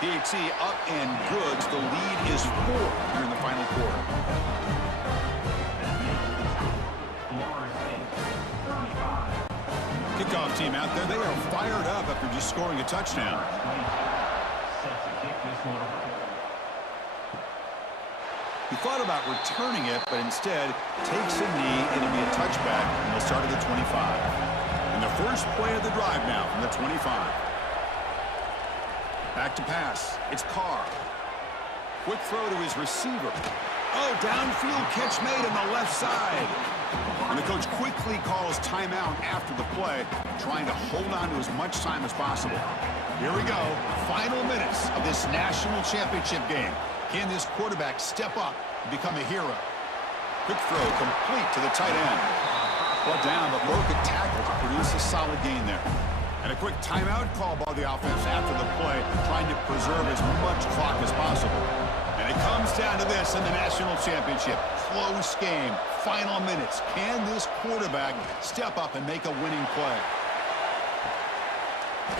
PAT up and good. The lead is 4 here in the final quarter. Kickoff team out there. They are fired up after just scoring a touchdown. He thought about returning it, but instead takes a knee. It'll be a touchback, and they'll start at the 25. And the first play of the drive now from the 25. Back to pass. It's Carr. Quick throw to his receiver. Oh, downfield catch made on the left side. And the coach quickly calls timeout after the play, trying to hold on to as much time as possible. Here we go. Final minutes of this national championship game. Can this quarterback step up and become a hero? Quick throw complete to the tight end. Brought down, but broke a tackle to produce a solid gain there. And a quick timeout call by the offense after the play, trying to preserve as much clock as possible. And it comes down to this in the national championship. Close game, final minutes. Can this quarterback step up and make a winning play?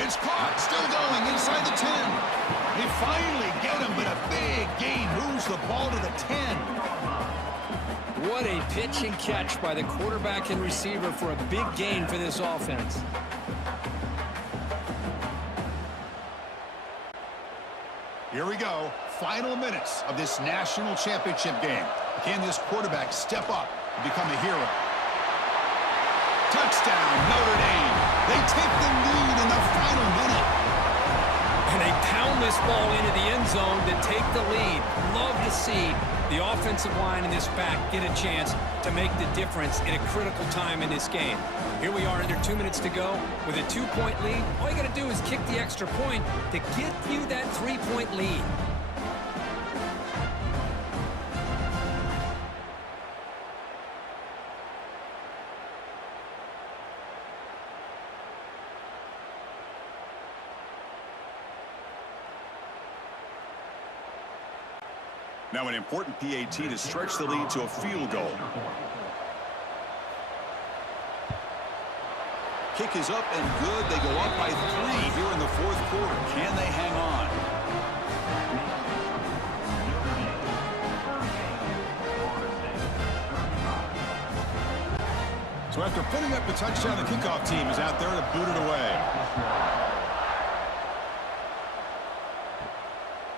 It's caught, still going inside the 10. They finally get him, but a big gain moves the ball to the 10. What a pitch and catch by the quarterback and receiver for a big gain for this offense. Here we go. Final minutes of this national championship game. Can this quarterback step up and become a hero? Touchdown, Notre Dame. They take the lead in the final minute. And they pound this ball into the end zone to take the lead. Love to see the offensive line in this back get a chance to make the difference in a critical time in this game. Here we are under 2 minutes to go with a 2-point lead. All you got to do is kick the extra point to get you that 3-point lead. Now an important PAT to stretch the lead to a field goal. Kick is up and good. They go up by 3 here in the fourth quarter. Can they hang on? So after putting up the touchdown, the kickoff team is out there to boot it away.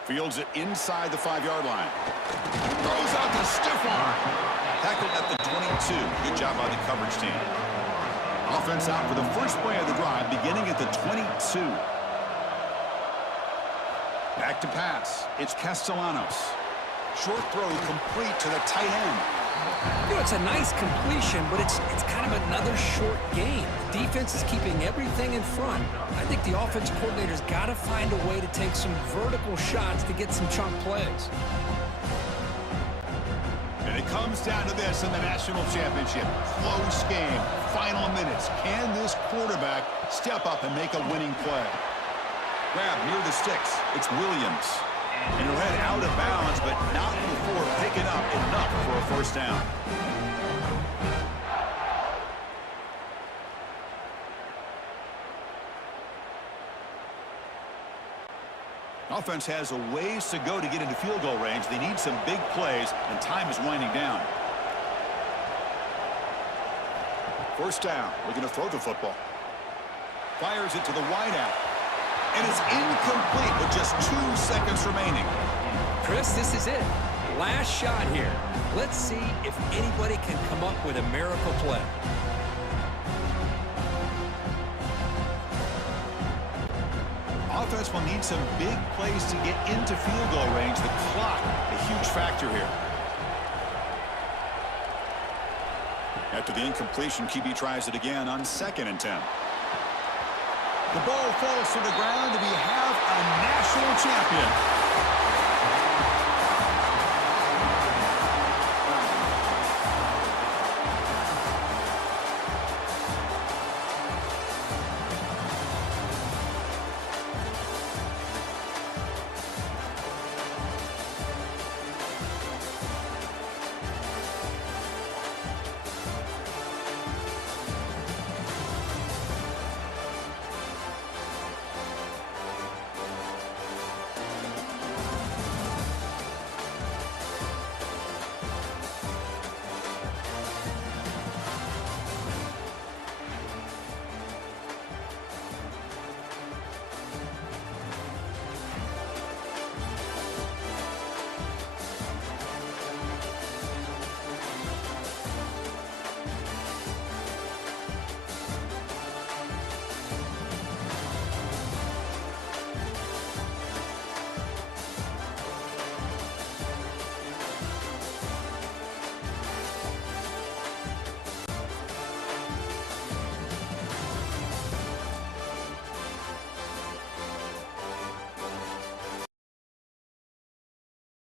Fields it inside the 5-yard line. Throws out the stiff arm. Tackled at the 22. Good job by the coverage team. Offense out for the first play of the drive, beginning at the 22. Back to pass. It's Castellanos. Short throw complete to the tight end. You know, it's a nice completion, but it's kind of another short game. Defense is keeping everything in front. I think the offense coordinator's got to find a way to take some vertical shots to get some chunk plays. And it comes down to this in the national championship. Close game, final minutes. Can this quarterback step up and make a winning play? Grab near the sticks. It's Williams. And he'll head out of bounds, but not before picking up enough for a first down. Offense has a ways to go to get into field goal range. They need some big plays, and time is winding down. First down, looking to throw the football. Fires it to the wideout. And it's incomplete with just 2 seconds remaining. Chris, this is it. Last shot here. Let's see if anybody can come up with a miracle play. Offense will need some big plays to get into field goal range. The clock, a huge factor here. After the incompletion, QB tries it again on 2nd and 10. The ball falls to the ground, and we have a national champion.